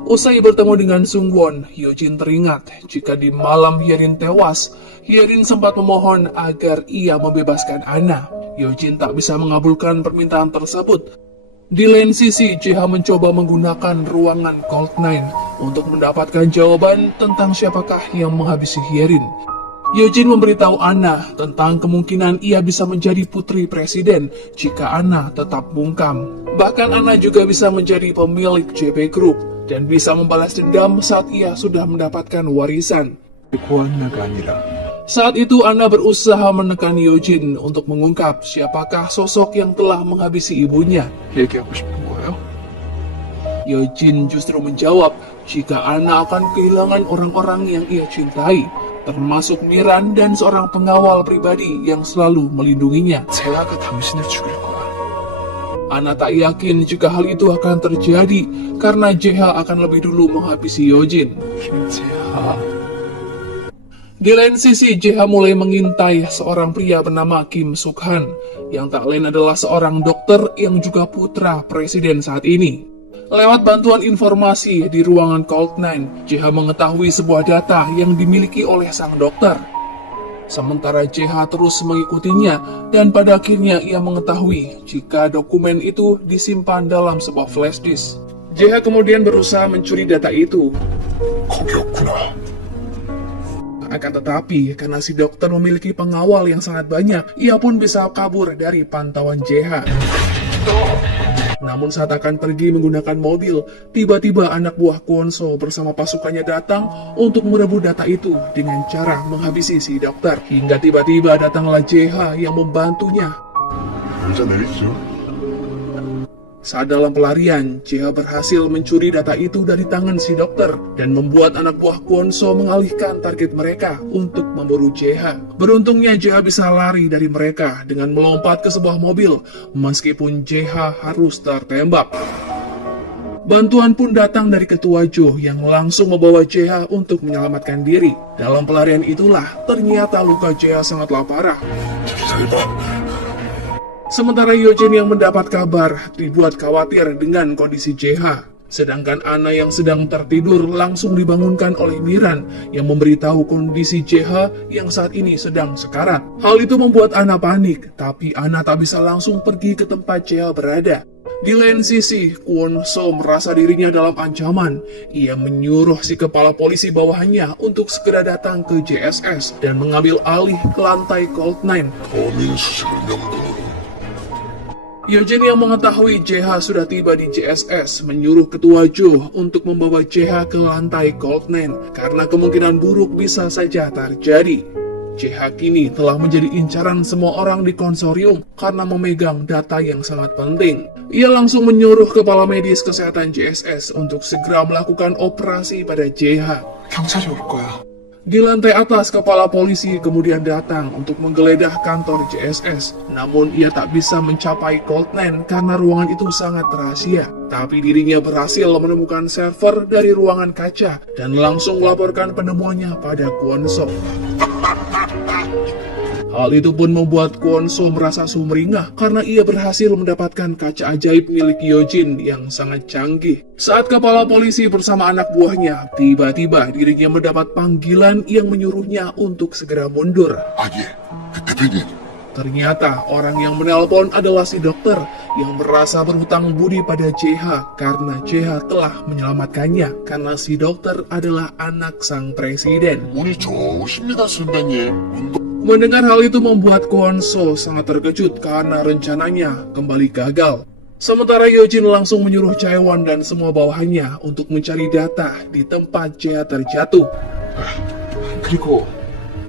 Usai bertemu dengan Sungwon, Yojin teringat jika di malam Hyerin tewas, Hyerin sempat memohon agar ia membebaskan Anna. Yojin tak bisa mengabulkan permintaan tersebut. Di lain sisi, JH mencoba menggunakan ruangan Cold Nine untuk mendapatkan jawaban tentang siapakah yang menghabisi Hyerin. Yojin memberitahu Anna tentang kemungkinan ia bisa menjadi putri presiden jika Anna tetap bungkam. Bahkan Anna juga bisa menjadi pemilik JB Group dan bisa membalas dendam saat ia sudah mendapatkan warisan. 고안나가 아니라 Saat itu Anna berusaha menekan Yojin untuk mengungkap siapakah sosok yang telah menghabisi ibunya. 얘기하고 싶은 거예요? Yojin justru menjawab jika Anna akan kehilangan orang-orang yang ia cintai, termasuk Miran dan seorang pengawal pribadi yang selalu melindunginya. 제아가 당신을 죽일 거야. Anna tak yakin jika hal itu akan terjadi karena JH akan lebih dulu menghabisi Yojin. 김재아. Di lain sisi, JH mulai mengintai seorang pria bernama Kim Suk-han, yang tak lain adalah seorang dokter yang juga putra presiden saat ini. Lewat bantuan informasi di ruangan Cold Nine, JH mengetahui sebuah data yang dimiliki oleh sang dokter. Sementara JH terus mengikutinya, dan pada akhirnya ia mengetahui jika dokumen itu disimpan dalam sebuah flash disk. JH kemudian berusaha mencuri data itu. 거기였구나. Akan tetapi, karena si dokter memiliki pengawal yang sangat banyak, ia pun bisa kabur dari pantauan JH. Namun saat akan pergi menggunakan mobil, tiba-tiba anak buah Kwon-so bersama pasukannya datang untuk merebut data itu dengan cara menghabisi si dokter. Hingga tiba-tiba datanglah JH yang membantunya. 의자 내리시죠. Saat dalam pelarian, JH berhasil mencuri data itu dari tangan si dokter dan membuat anak buah Kwon-so mengalihkan target mereka untuk memburu JH. Beruntungnya JH bisa lari dari mereka dengan melompat ke sebuah mobil, meskipun JH harus tertembak. Bantuan pun datang dari ketua Jo yang langsung membawa JH untuk menyelamatkan diri. Dalam pelarian itulah, ternyata luka JH sangatlah parah. 기다려봐. Sementara Yojin yang mendapat kabar dibuat khawatir dengan kondisi JH. Sedangkan Anna yang sedang tertidur langsung dibangunkan oleh Miran yang memberitahu kondisi JH yang saat ini sedang sekarat. Hal itu membuat Anna panik, tapi Anna tak bisa langsung pergi ke tempat JH berada. Di lain sisi, Kwon-so merasa dirinya dalam ancaman. Ia menyuruh si kepala polisi bawahannya untuk segera datang ke JSS dan mengambil alih ke lantai Cold Nine. 범인 수색을 명분으로 Yojin yang mengetahui JH sudah tiba di JSS menyuruh ketua Jo untuk membawa JH ke lantai Cold Nine karena kemungkinan buruk bisa saja terjadi. JH kini telah menjadi incaran semua orang di konsorium karena memegang data yang sangat penting. Ia langsung menyuruh kepala medis kesehatan JSS untuk segera melakukan operasi pada JH. 경찰이 올 거야. Di lantai atas, kepala polisi kemudian datang untuk menggeledah kantor JSS. Namun ia tak bisa mencapai Cold Nine karena ruangan itu sangat rahasia. Tapi dirinya berhasil menemukan server dari ruangan kaca dan langsung melaporkan penemuannya pada Kwon-so. Hal itu pun membuat Kwon-so merasa sumringah karena ia berhasil mendapatkan kaca ajaib milik Yojin yang sangat canggih. Saat kepala polisi bersama anak buahnya, tiba-tiba dirinya mendapat panggilan yang menyuruhnya untuk segera mundur. 아 예, 대표님. Ternyata orang yang menelpon adalah si dokter yang merasa berhutang budi pada JH karena JH telah menyelamatkannya karena si dokter adalah anak sang presiden. 운이 좋으십니다, 선배님. Mendengar hal itu membuat Kwon-so sangat terkejut karena rencananya kembali gagal. Sementara Yojin langsung menyuruh Chaewon dan semua bawahannya untuk mencari data di tempat JH terjatuh. 그리고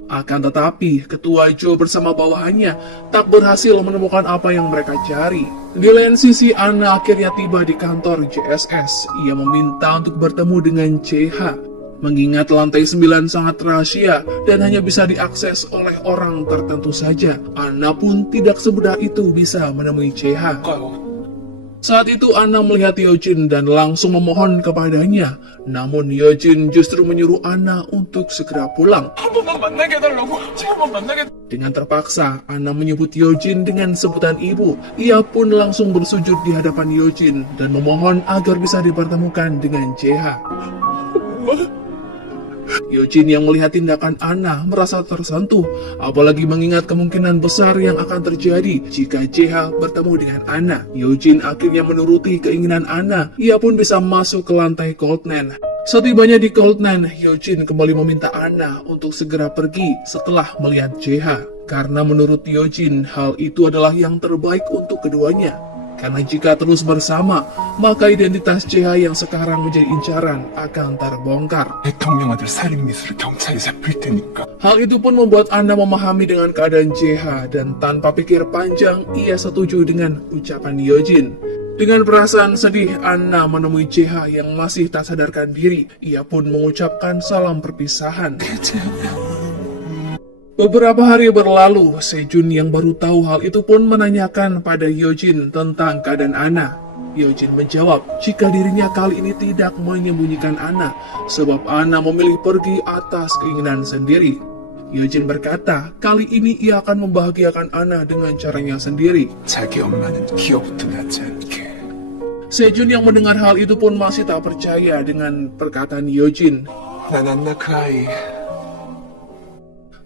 Akan tetapi, ketua Jo bersama bawahannya tak berhasil menemukan apa yang mereka cari. Di lain sisi, Anna akhirnya tiba di kantor JSS. Ia meminta untuk bertemu dengan JH. Mengingat lantai 9 sangat rahasia dan hanya bisa diakses oleh orang tertentu saja, Anna pun tidak semudah itu bisa menemui JH. Saat itu Anna melihat Yojin dan langsung memohon kepadanya. Namun Yojin justru menyuruh Anna untuk segera pulang. 한 번만 만나게 해달라고. 제가 한 번 만나게. Dengan terpaksa, Anna menyebut Yojin dengan sebutan ibu. Ia pun langsung bersujud di hadapan Yojin dan memohon agar bisa dipertemukan dengan JH. Yojin yang melihat tindakan Anna merasa tersentuh, apalagi mengingat kemungkinan besar yang akan terjadi jika JH bertemu dengan Anna. Yojin akhirnya menuruti keinginan Anna, ia pun bisa masuk ke lantai Coldman. Setibanya di Coldman, Yojin kembali meminta Anna untuk segera pergi setelah melihat JH. Karena menurut Yojin, hal itu adalah yang terbaik untuk keduanya. Karena jika terus bersama, maka identitas JH yang sekarang menjadi incaran akan terbongkar. 대통령 아들 살인 미수를 경찰이 잡힐 테니까. Hal itu pun membuat Anna memahami dengan keadaan JH dan tanpa pikir panjang, ia setuju dengan ucapan Yojin. Dengan perasaan sedih, Anna menemui JH yang masih tak sadarkan diri. Ia pun mengucapkan salam perpisahan. Beberapa hari berlalu, Sejun yang baru tahu hal itu pun menanyakan pada Yojin tentang keadaan Anna. Yojin menjawab jika dirinya kali ini tidak menyembunyikan Anna, sebab Anna memilih pergi atas keinginan sendiri. Yojin berkata, kali ini ia akan membahagiakan Anna dengan caranya sendiri. 자기 엄마는 기억도 나지 않게. Sejun yang mendengar hal itu pun masih tak percaya dengan perkataan Yojin. 난 안나 그 아이.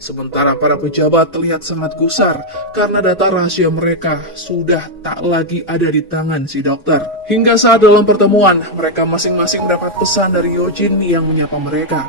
Sementara para pejabat terlihat sangat gusar karena data rahasia mereka sudah tak lagi ada di tangan si dokter. Hingga saat dalam pertemuan, mereka masing-masing mendapat pesan dari Yojin yang menyapa mereka.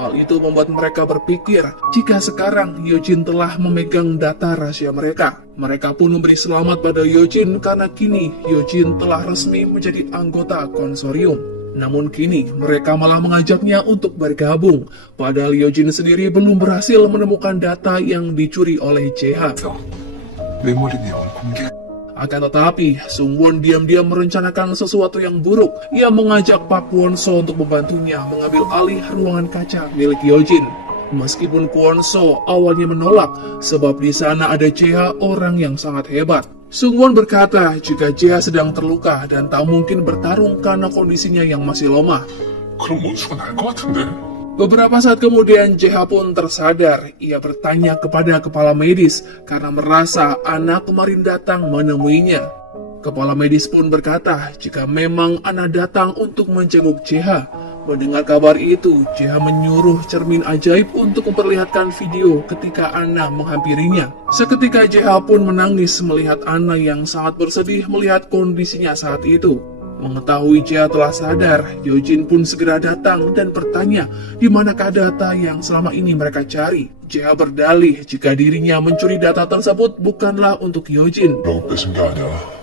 Hal itu membuat mereka berpikir jika sekarang Yojin telah memegang data rahasia mereka. Mereka pun memberi selamat pada Yojin karena kini Yojin telah resmi menjadi anggota konsorium. Namun kini mereka malah mengajaknya untuk bergabung, padahal Yojin sendiri belum berhasil menemukan data yang dicuri oleh JH. 메모리 내용 공개. Akan tetapi, Sungwon diam-diam merencanakan sesuatu yang buruk. Ia mengajak Park Kwon-so untuk membantunya mengambil alih ruangan kaca milik Yojin. Meskipun Kwon-so awalnya menolak, sebab di sana ada JH, orang yang sangat hebat. Sungwon berkata jika JH sedang terluka dan tak mungkin bertarung karena kondisinya yang masih lemah. 그럼 원수가 날 것 같은데. Beberapa saat kemudian JH pun tersadar. Ia bertanya kepada kepala medis karena merasa Anna kemarin datang menemuinya. Kepala medis pun berkata jika memang Anna datang untuk menjenguk JH. Mendengar kabar itu, JH menyuruh cermin ajaib untuk memperlihatkan video ketika Anna menghampirinya. Seketika JH pun menangis melihat Anna yang sangat bersedih melihat kondisinya saat itu. Mengetahui JH telah sadar, Yojin pun segera datang dan bertanya di manakah data yang selama ini mereka cari. JH berdalih jika dirinya mencuri data tersebut bukanlah untuk Yojin. 너가 뺏은 게 아니야.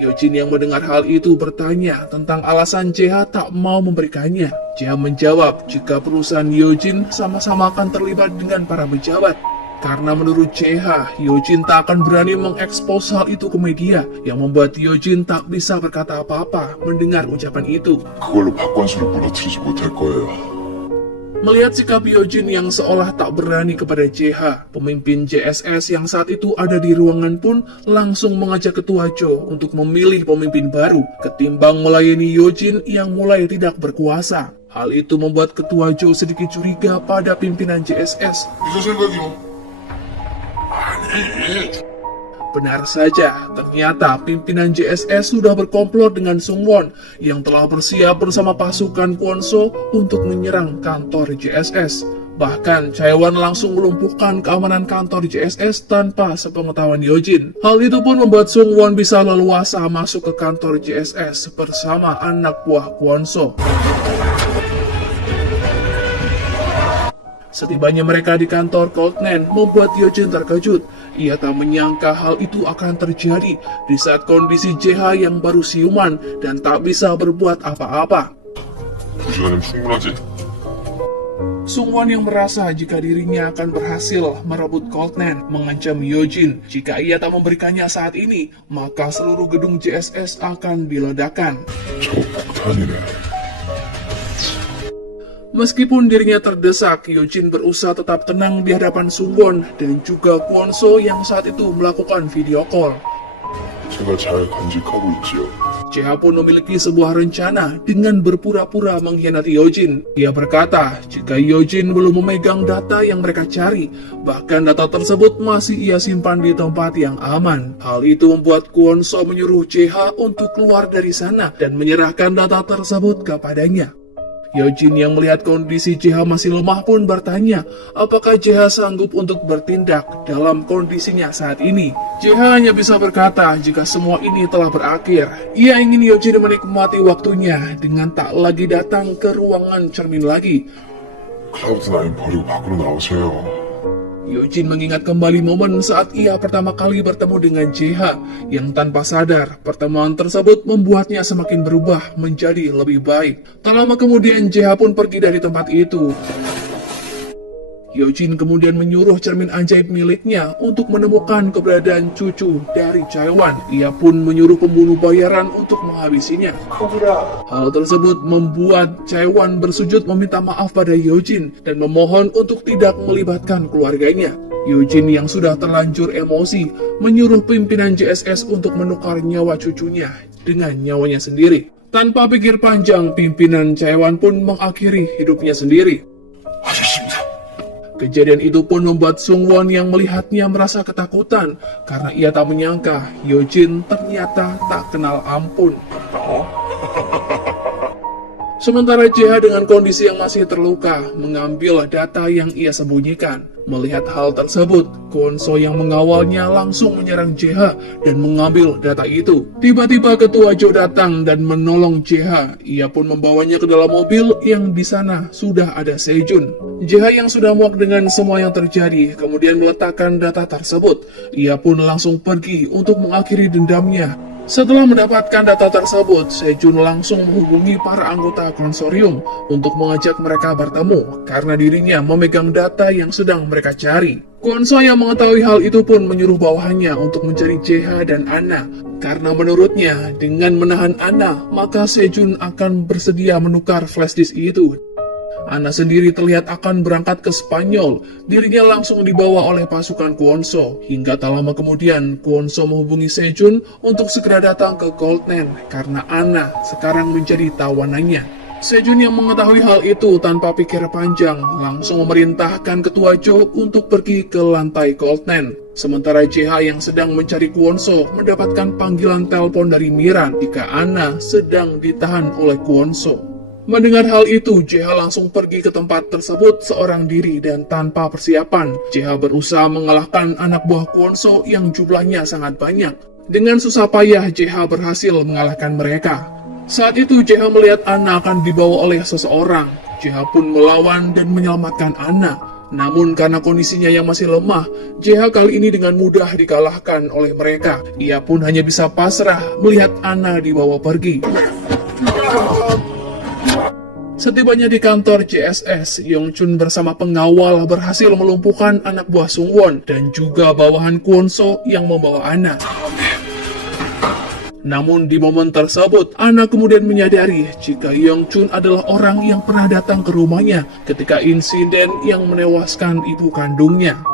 Yojin yang mendengar hal itu bertanya tentang alasan JH tak mau memberikannya. JH menjawab jika perusahaan Yojin sama-sama akan terlibat dengan para pejabat. Karena menurut JH, Yojin tak akan berani mengekspos hal itu ke media, yang membuat Yojin tak bisa berkata apa-apa mendengar ucapan itu. 그걸로 박관수를 무너뜨리지 못할 거예요. Melihat sikap Yojin yang seolah tak berani kepada JH, pemimpin JSS yang saat itu ada di ruangan pun langsung mengajak Ketua Cho untuk memilih pemimpin baru, ketimbang melayani Yojin yang mulai tidak berkuasa. Hal itu membuat Ketua Cho sedikit curiga pada pimpinan JSS. 이제 생각이요. 아니. Benar saja, ternyata pimpinan JSS sudah berkomplot dengan Sungwon yang telah bersiap bersama pasukan Kwon-so untuk menyerang kantor JSS. Bahkan, Chaewon langsung melumpuhkan keamanan kantor JSS tanpa sepengetahuan Yojin. Hal itu pun membuat Sungwon bisa leluasa masuk ke kantor JSS bersama anak buah Kwon-so. Setibanya mereka di kantor Coldman membuat Yojin terkejut. Ia tak menyangka hal itu akan terjadi di saat kondisi JH yang baru siuman dan tak bisa berbuat apa-apa. 2시간이면 충분하지. Sungwon yang merasa jika dirinya akan berhasil merebut Coldman mengancam Yojin jika ia tak memberikannya saat ini, maka seluruh gedung JSS akan diledakkan. 저 폭탄이네. Meskipun dirinya terdesak, Yojin berusaha tetap tenang di hadapan Sungwon dan juga Kwonso yang saat itu melakukan video call. 제가 잘 간직하고 있지요. JH pun memiliki sebuah rencana dengan berpura-pura mengkhianati Yojin. Ia berkata, jika Yojin belum memegang data yang mereka cari, bahkan data tersebut masih ia simpan di tempat yang aman. Hal itu membuat Kwonso menyuruh JH untuk keluar dari sana dan menyerahkan data tersebut kepadanya. Yojin yang melihat kondisi JH masih lemah pun bertanya, apakah JH sanggup untuk bertindak dalam kondisinya saat ini. JH hanya bisa berkata jika semua ini telah berakhir. Ia ingin Yojin menikmati waktunya dengan tak lagi datang ke ruangan cermin lagi. 클라우드9 버리고 밖으로 나오세요. Yojin mengingat kembali momen saat ia pertama kali bertemu dengan JH yang tanpa sadar pertemuan tersebut membuatnya semakin berubah menjadi lebih baik. Tak lama kemudian JH pun pergi dari tempat itu. Yojin kemudian menyuruh cermin ajaib miliknya untuk menemukan keberadaan cucu dari Chaiwan. Ia pun menyuruh pembunuh bayaran untuk menghabisinya. Hal tersebut membuat Chaiwan bersujud meminta maaf pada Yojin dan memohon untuk tidak melibatkan keluarganya. Yojin yang sudah terlanjur emosi menyuruh pimpinan JSS untuk menukar nyawa cucunya dengan nyawanya sendiri. Tanpa pikir panjang, pimpinan Chaiwan pun mengakhiri hidupnya sendiri. 아저씨입니다. Kejadian itu pun membuat Sungwon yang melihatnya merasa ketakutan karena ia tak menyangka Yojin ternyata tak kenal ampun. Sementara JH dengan kondisi yang masih terluka mengambil data yang ia sembunyikan. Melihat hal tersebut, Kwonso yang mengawalnya langsung menyerang JH dan mengambil data itu. Tiba-tiba Ketua Jo datang dan menolong JH. Ia pun membawanya ke dalam mobil yang di sana sudah ada Sejun. JH yang sudah muak dengan semua yang terjadi kemudian meletakkan data tersebut. Ia pun langsung pergi untuk mengakhiri dendamnya. Setelah mendapatkan data tersebut, Sejun langsung menghubungi para anggota konsorium untuk mengajak mereka bertemu karena dirinya memegang data yang sedang mereka cari. Kwonso yang mengetahui hal itu pun menyuruh bawahannya untuk mencari JH dan Anna karena menurutnya dengan menahan Anna maka Sejun akan bersedia menukar flash disk itu. Anna sendiri terlihat akan berangkat ke Spanyol. Dirinya langsung dibawa oleh pasukan Kwonso. Hingga tak lama kemudian, Kwonso menghubungi Sejun untuk segera datang ke Goldman karena Anna sekarang menjadi tawanannya. Sejun yang mengetahui hal itu tanpa pikir panjang langsung memerintahkan Ketua Jo untuk pergi ke lantai Goldman. Sementara JH yang sedang mencari Kwonso mendapatkan panggilan telepon dari Miran jika Anna sedang ditahan oleh Kwonso. Mendengar hal itu, JH langsung pergi ke tempat tersebut seorang diri dan tanpa persiapan. JH berusaha mengalahkan anak buah Kwonso yang jumlahnya sangat banyak. Dengan susah payah, JH berhasil mengalahkan mereka. Saat itu, JH melihat Anna akan dibawa oleh seseorang. JH pun melawan dan menyelamatkan Anna. Namun karena kondisinya yang masih lemah, JH kali ini dengan mudah dikalahkan oleh mereka. Ia pun hanya bisa pasrah melihat Anna dibawa pergi. Setibanya di kantor JSS, Yongchun bersama pengawal berhasil melumpuhkan anak buah Sungwon dan juga bawahan Kwonso yang membawa Anna. Namun di momen tersebut, Anna kemudian menyadari jika Yongchun adalah orang yang pernah datang ke rumahnya ketika insiden yang menewaskan ibu kandungnya.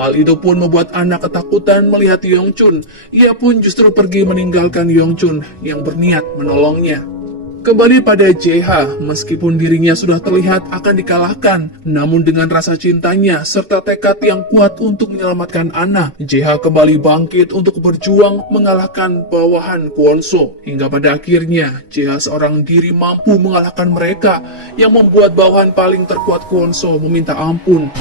Hal itu pun membuat Anna ketakutan melihat Yongchun. Ia pun justru pergi meninggalkan Yongchun yang berniat menolongnya. Kembali pada JH, meskipun dirinya sudah terlihat akan dikalahkan, namun dengan rasa cintanya serta tekad yang kuat untuk menyelamatkan Anna, JH kembali bangkit untuk berjuang mengalahkan bawahan Kwonso. Hingga pada akhirnya, JH seorang diri mampu mengalahkan mereka yang membuat bawahan paling terkuat Kwonso meminta ampun.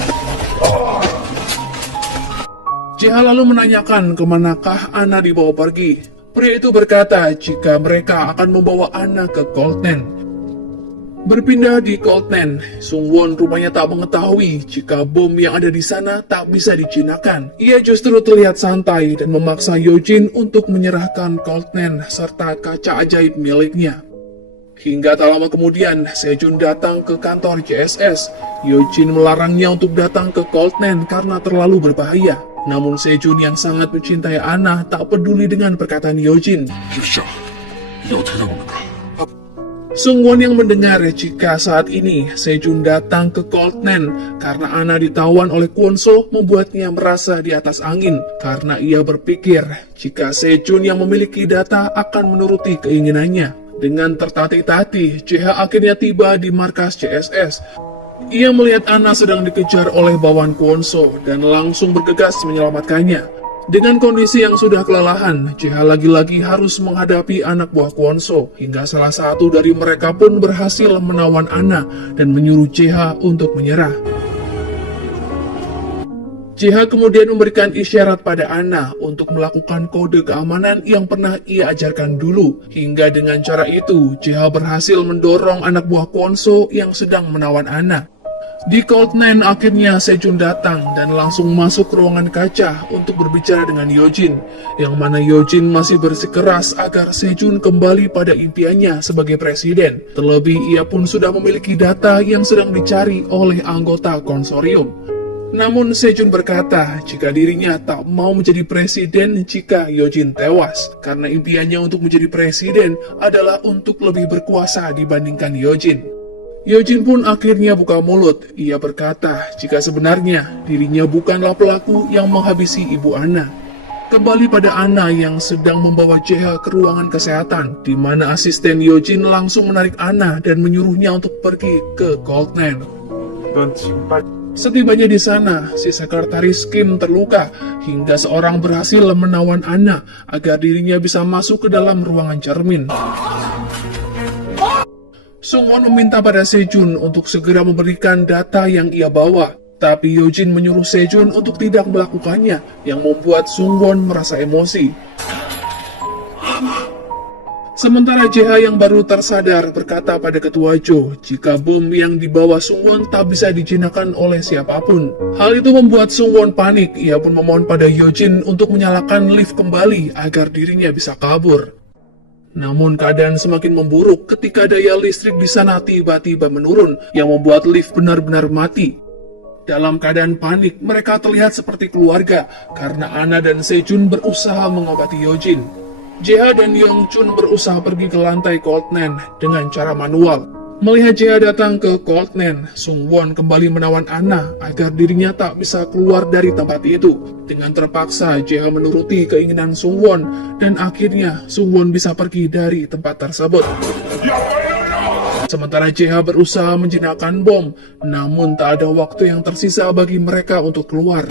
JH lalu menanyakan kemanakah Anna dibawa pergi. Pria itu berkata jika mereka akan membawa Anna ke Goldman. Berpindah di Goldman, Sungwon rupanya tak mengetahui jika bom yang ada di sana tak bisa dijinakan. Ia justru terlihat santai dan memaksa Yojin untuk menyerahkan Goldman serta kaca ajaib miliknya. Hingga tak lama kemudian, Sejun datang ke kantor JSS. Yojin melarangnya untuk datang ke Goldman karena terlalu berbahaya. Namun Sejun yang sangat mencintai Anna tak peduli dengan perkataan Yojin. 기자, 이게 어떻게 된 겁니까? Sungwon yang mendengar jika saat ini Sejun datang ke Coldman karena Ana ditawan oleh Kwon-so membuatnya merasa di atas angin karena ia berpikir jika Sejun yang memiliki data akan menuruti keinginannya. Dengan tertatih-tatih, JH akhirnya tiba di markas CSS. Ia melihat Ana sedang dikejar oleh bawahan Kwon-so dan langsung bergegas menyelamatkannya. Dengan kondisi yang sudah kelelahan, JH lagi-lagi harus menghadapi anak buah Kwon-so hingga salah satu dari mereka pun berhasil menawan Ana dan menyuruh JH untuk menyerah. JH kemudian memberikan isyarat pada Ana untuk melakukan kode keamanan yang pernah ia ajarkan dulu. Hingga dengan cara itu, JH berhasil mendorong anak buah Kwon-so yang sedang menawan Ana. Di Cold9 akhirnya Sejun datang dan langsung masuk ke ruangan kaca untuk berbicara dengan Yojin, yang mana Yojin masih bersikeras agar Sejun kembali pada impiannya sebagai presiden. Terlebih ia pun sudah memiliki data yang sedang dicari oleh anggota konsorium. Namun Sejun berkata jika dirinya tak mau menjadi presiden jika Yojin tewas, karena impiannya untuk menjadi presiden adalah untuk lebih berkuasa dibandingkan Yojin. Yojin pun akhirnya buka mulut. Ia berkata jika sebenarnya dirinya bukanlah pelaku yang menghabisi ibu Ana. Kembali pada Ana yang sedang membawa JH ke ruangan kesehatan, di mana asisten Yojin langsung menarik Ana dan menyuruhnya untuk pergi ke Cold9. Setibanya di sana, si sekretaris Kim terluka hingga seorang berhasil menawan Ana agar dirinya bisa masuk ke dalam ruangan cermin. Sungwon meminta pada Sejun untuk segera memberikan data yang ia bawa, tapi Yojin menyuruh Sejun untuk tidak melakukannya, yang membuat Sungwon merasa emosi. Sementara JH yang baru tersadar berkata pada Ketua Jo jika bom yang dibawa Sungwon tak bisa dijinakkan oleh siapapun. Hal itu membuat Sungwon panik, ia pun memohon pada Yojin untuk menyalakan lift kembali agar dirinya bisa kabur. Namun keadaan semakin memburuk ketika daya listrik di sana tiba-tiba menurun yang membuat lift benar-benar mati. Dalam keadaan panik, mereka terlihat seperti keluarga karena Ana dan Sejun berusaha mengobati Yojin. JH dan Yongchun berusaha pergi ke lantai Cold9 dengan cara manual. Melihat JH datang ke Cold9, Sungwon kembali menawan Ana agar dirinya tak bisa keluar dari tempat itu. Dengan terpaksa, JH menuruti keinginan Sungwon dan akhirnya Sungwon bisa pergi dari tempat tersebut. Sementara JH berusaha menjinakkan bom, namun tak ada waktu yang tersisa bagi mereka untuk keluar.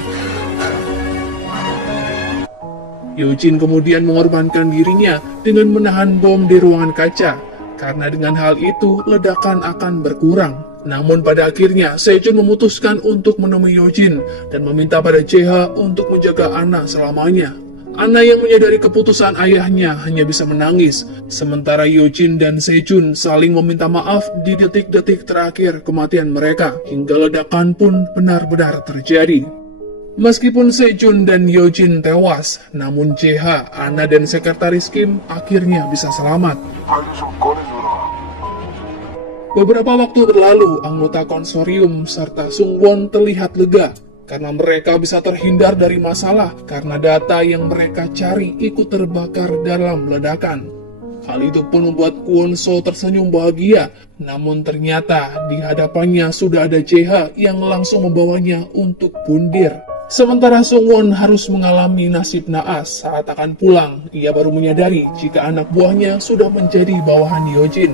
Yojin kemudian mengorbankan dirinya dengan menahan bom di ruangan kaca, karena dengan hal itu ledakan akan berkurang. Namun pada akhirnya Sejun memutuskan untuk menemui Yojin dan meminta pada JH untuk menjaga Ana selamanya. Ana yang menyadari keputusan ayahnya hanya bisa menangis, sementara Yojin dan Sejun saling meminta maaf di detik-detik terakhir kematian mereka, hingga ledakan pun benar-benar terjadi. Meskipun Sejun dan Yojin tewas, namun JH, Ana dan sekretaris Kim akhirnya bisa selamat. Beberapa waktu berlalu, anggota konsorium serta Sungwon terlihat lega karena mereka bisa terhindar dari masalah karena data yang mereka cari ikut terbakar dalam ledakan. Hal itu pun membuat Kwon-so tersenyum bahagia, namun ternyata di hadapannya sudah ada JH yang langsung membawanya untuk pundir. Sementara Sungwon harus mengalami nasib naas saat akan pulang, ia baru menyadari jika anak buahnya sudah menjadi bawahan Yojin.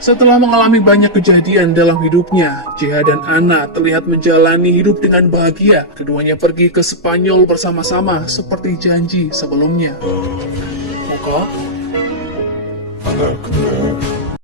Setelah mengalami banyak kejadian dalam hidupnya, JH dan Ana terlihat menjalani hidup dengan bahagia. Keduanya pergi ke Spanyol bersama-sama seperti janji sebelumnya. 뭐가? 아, 나 근데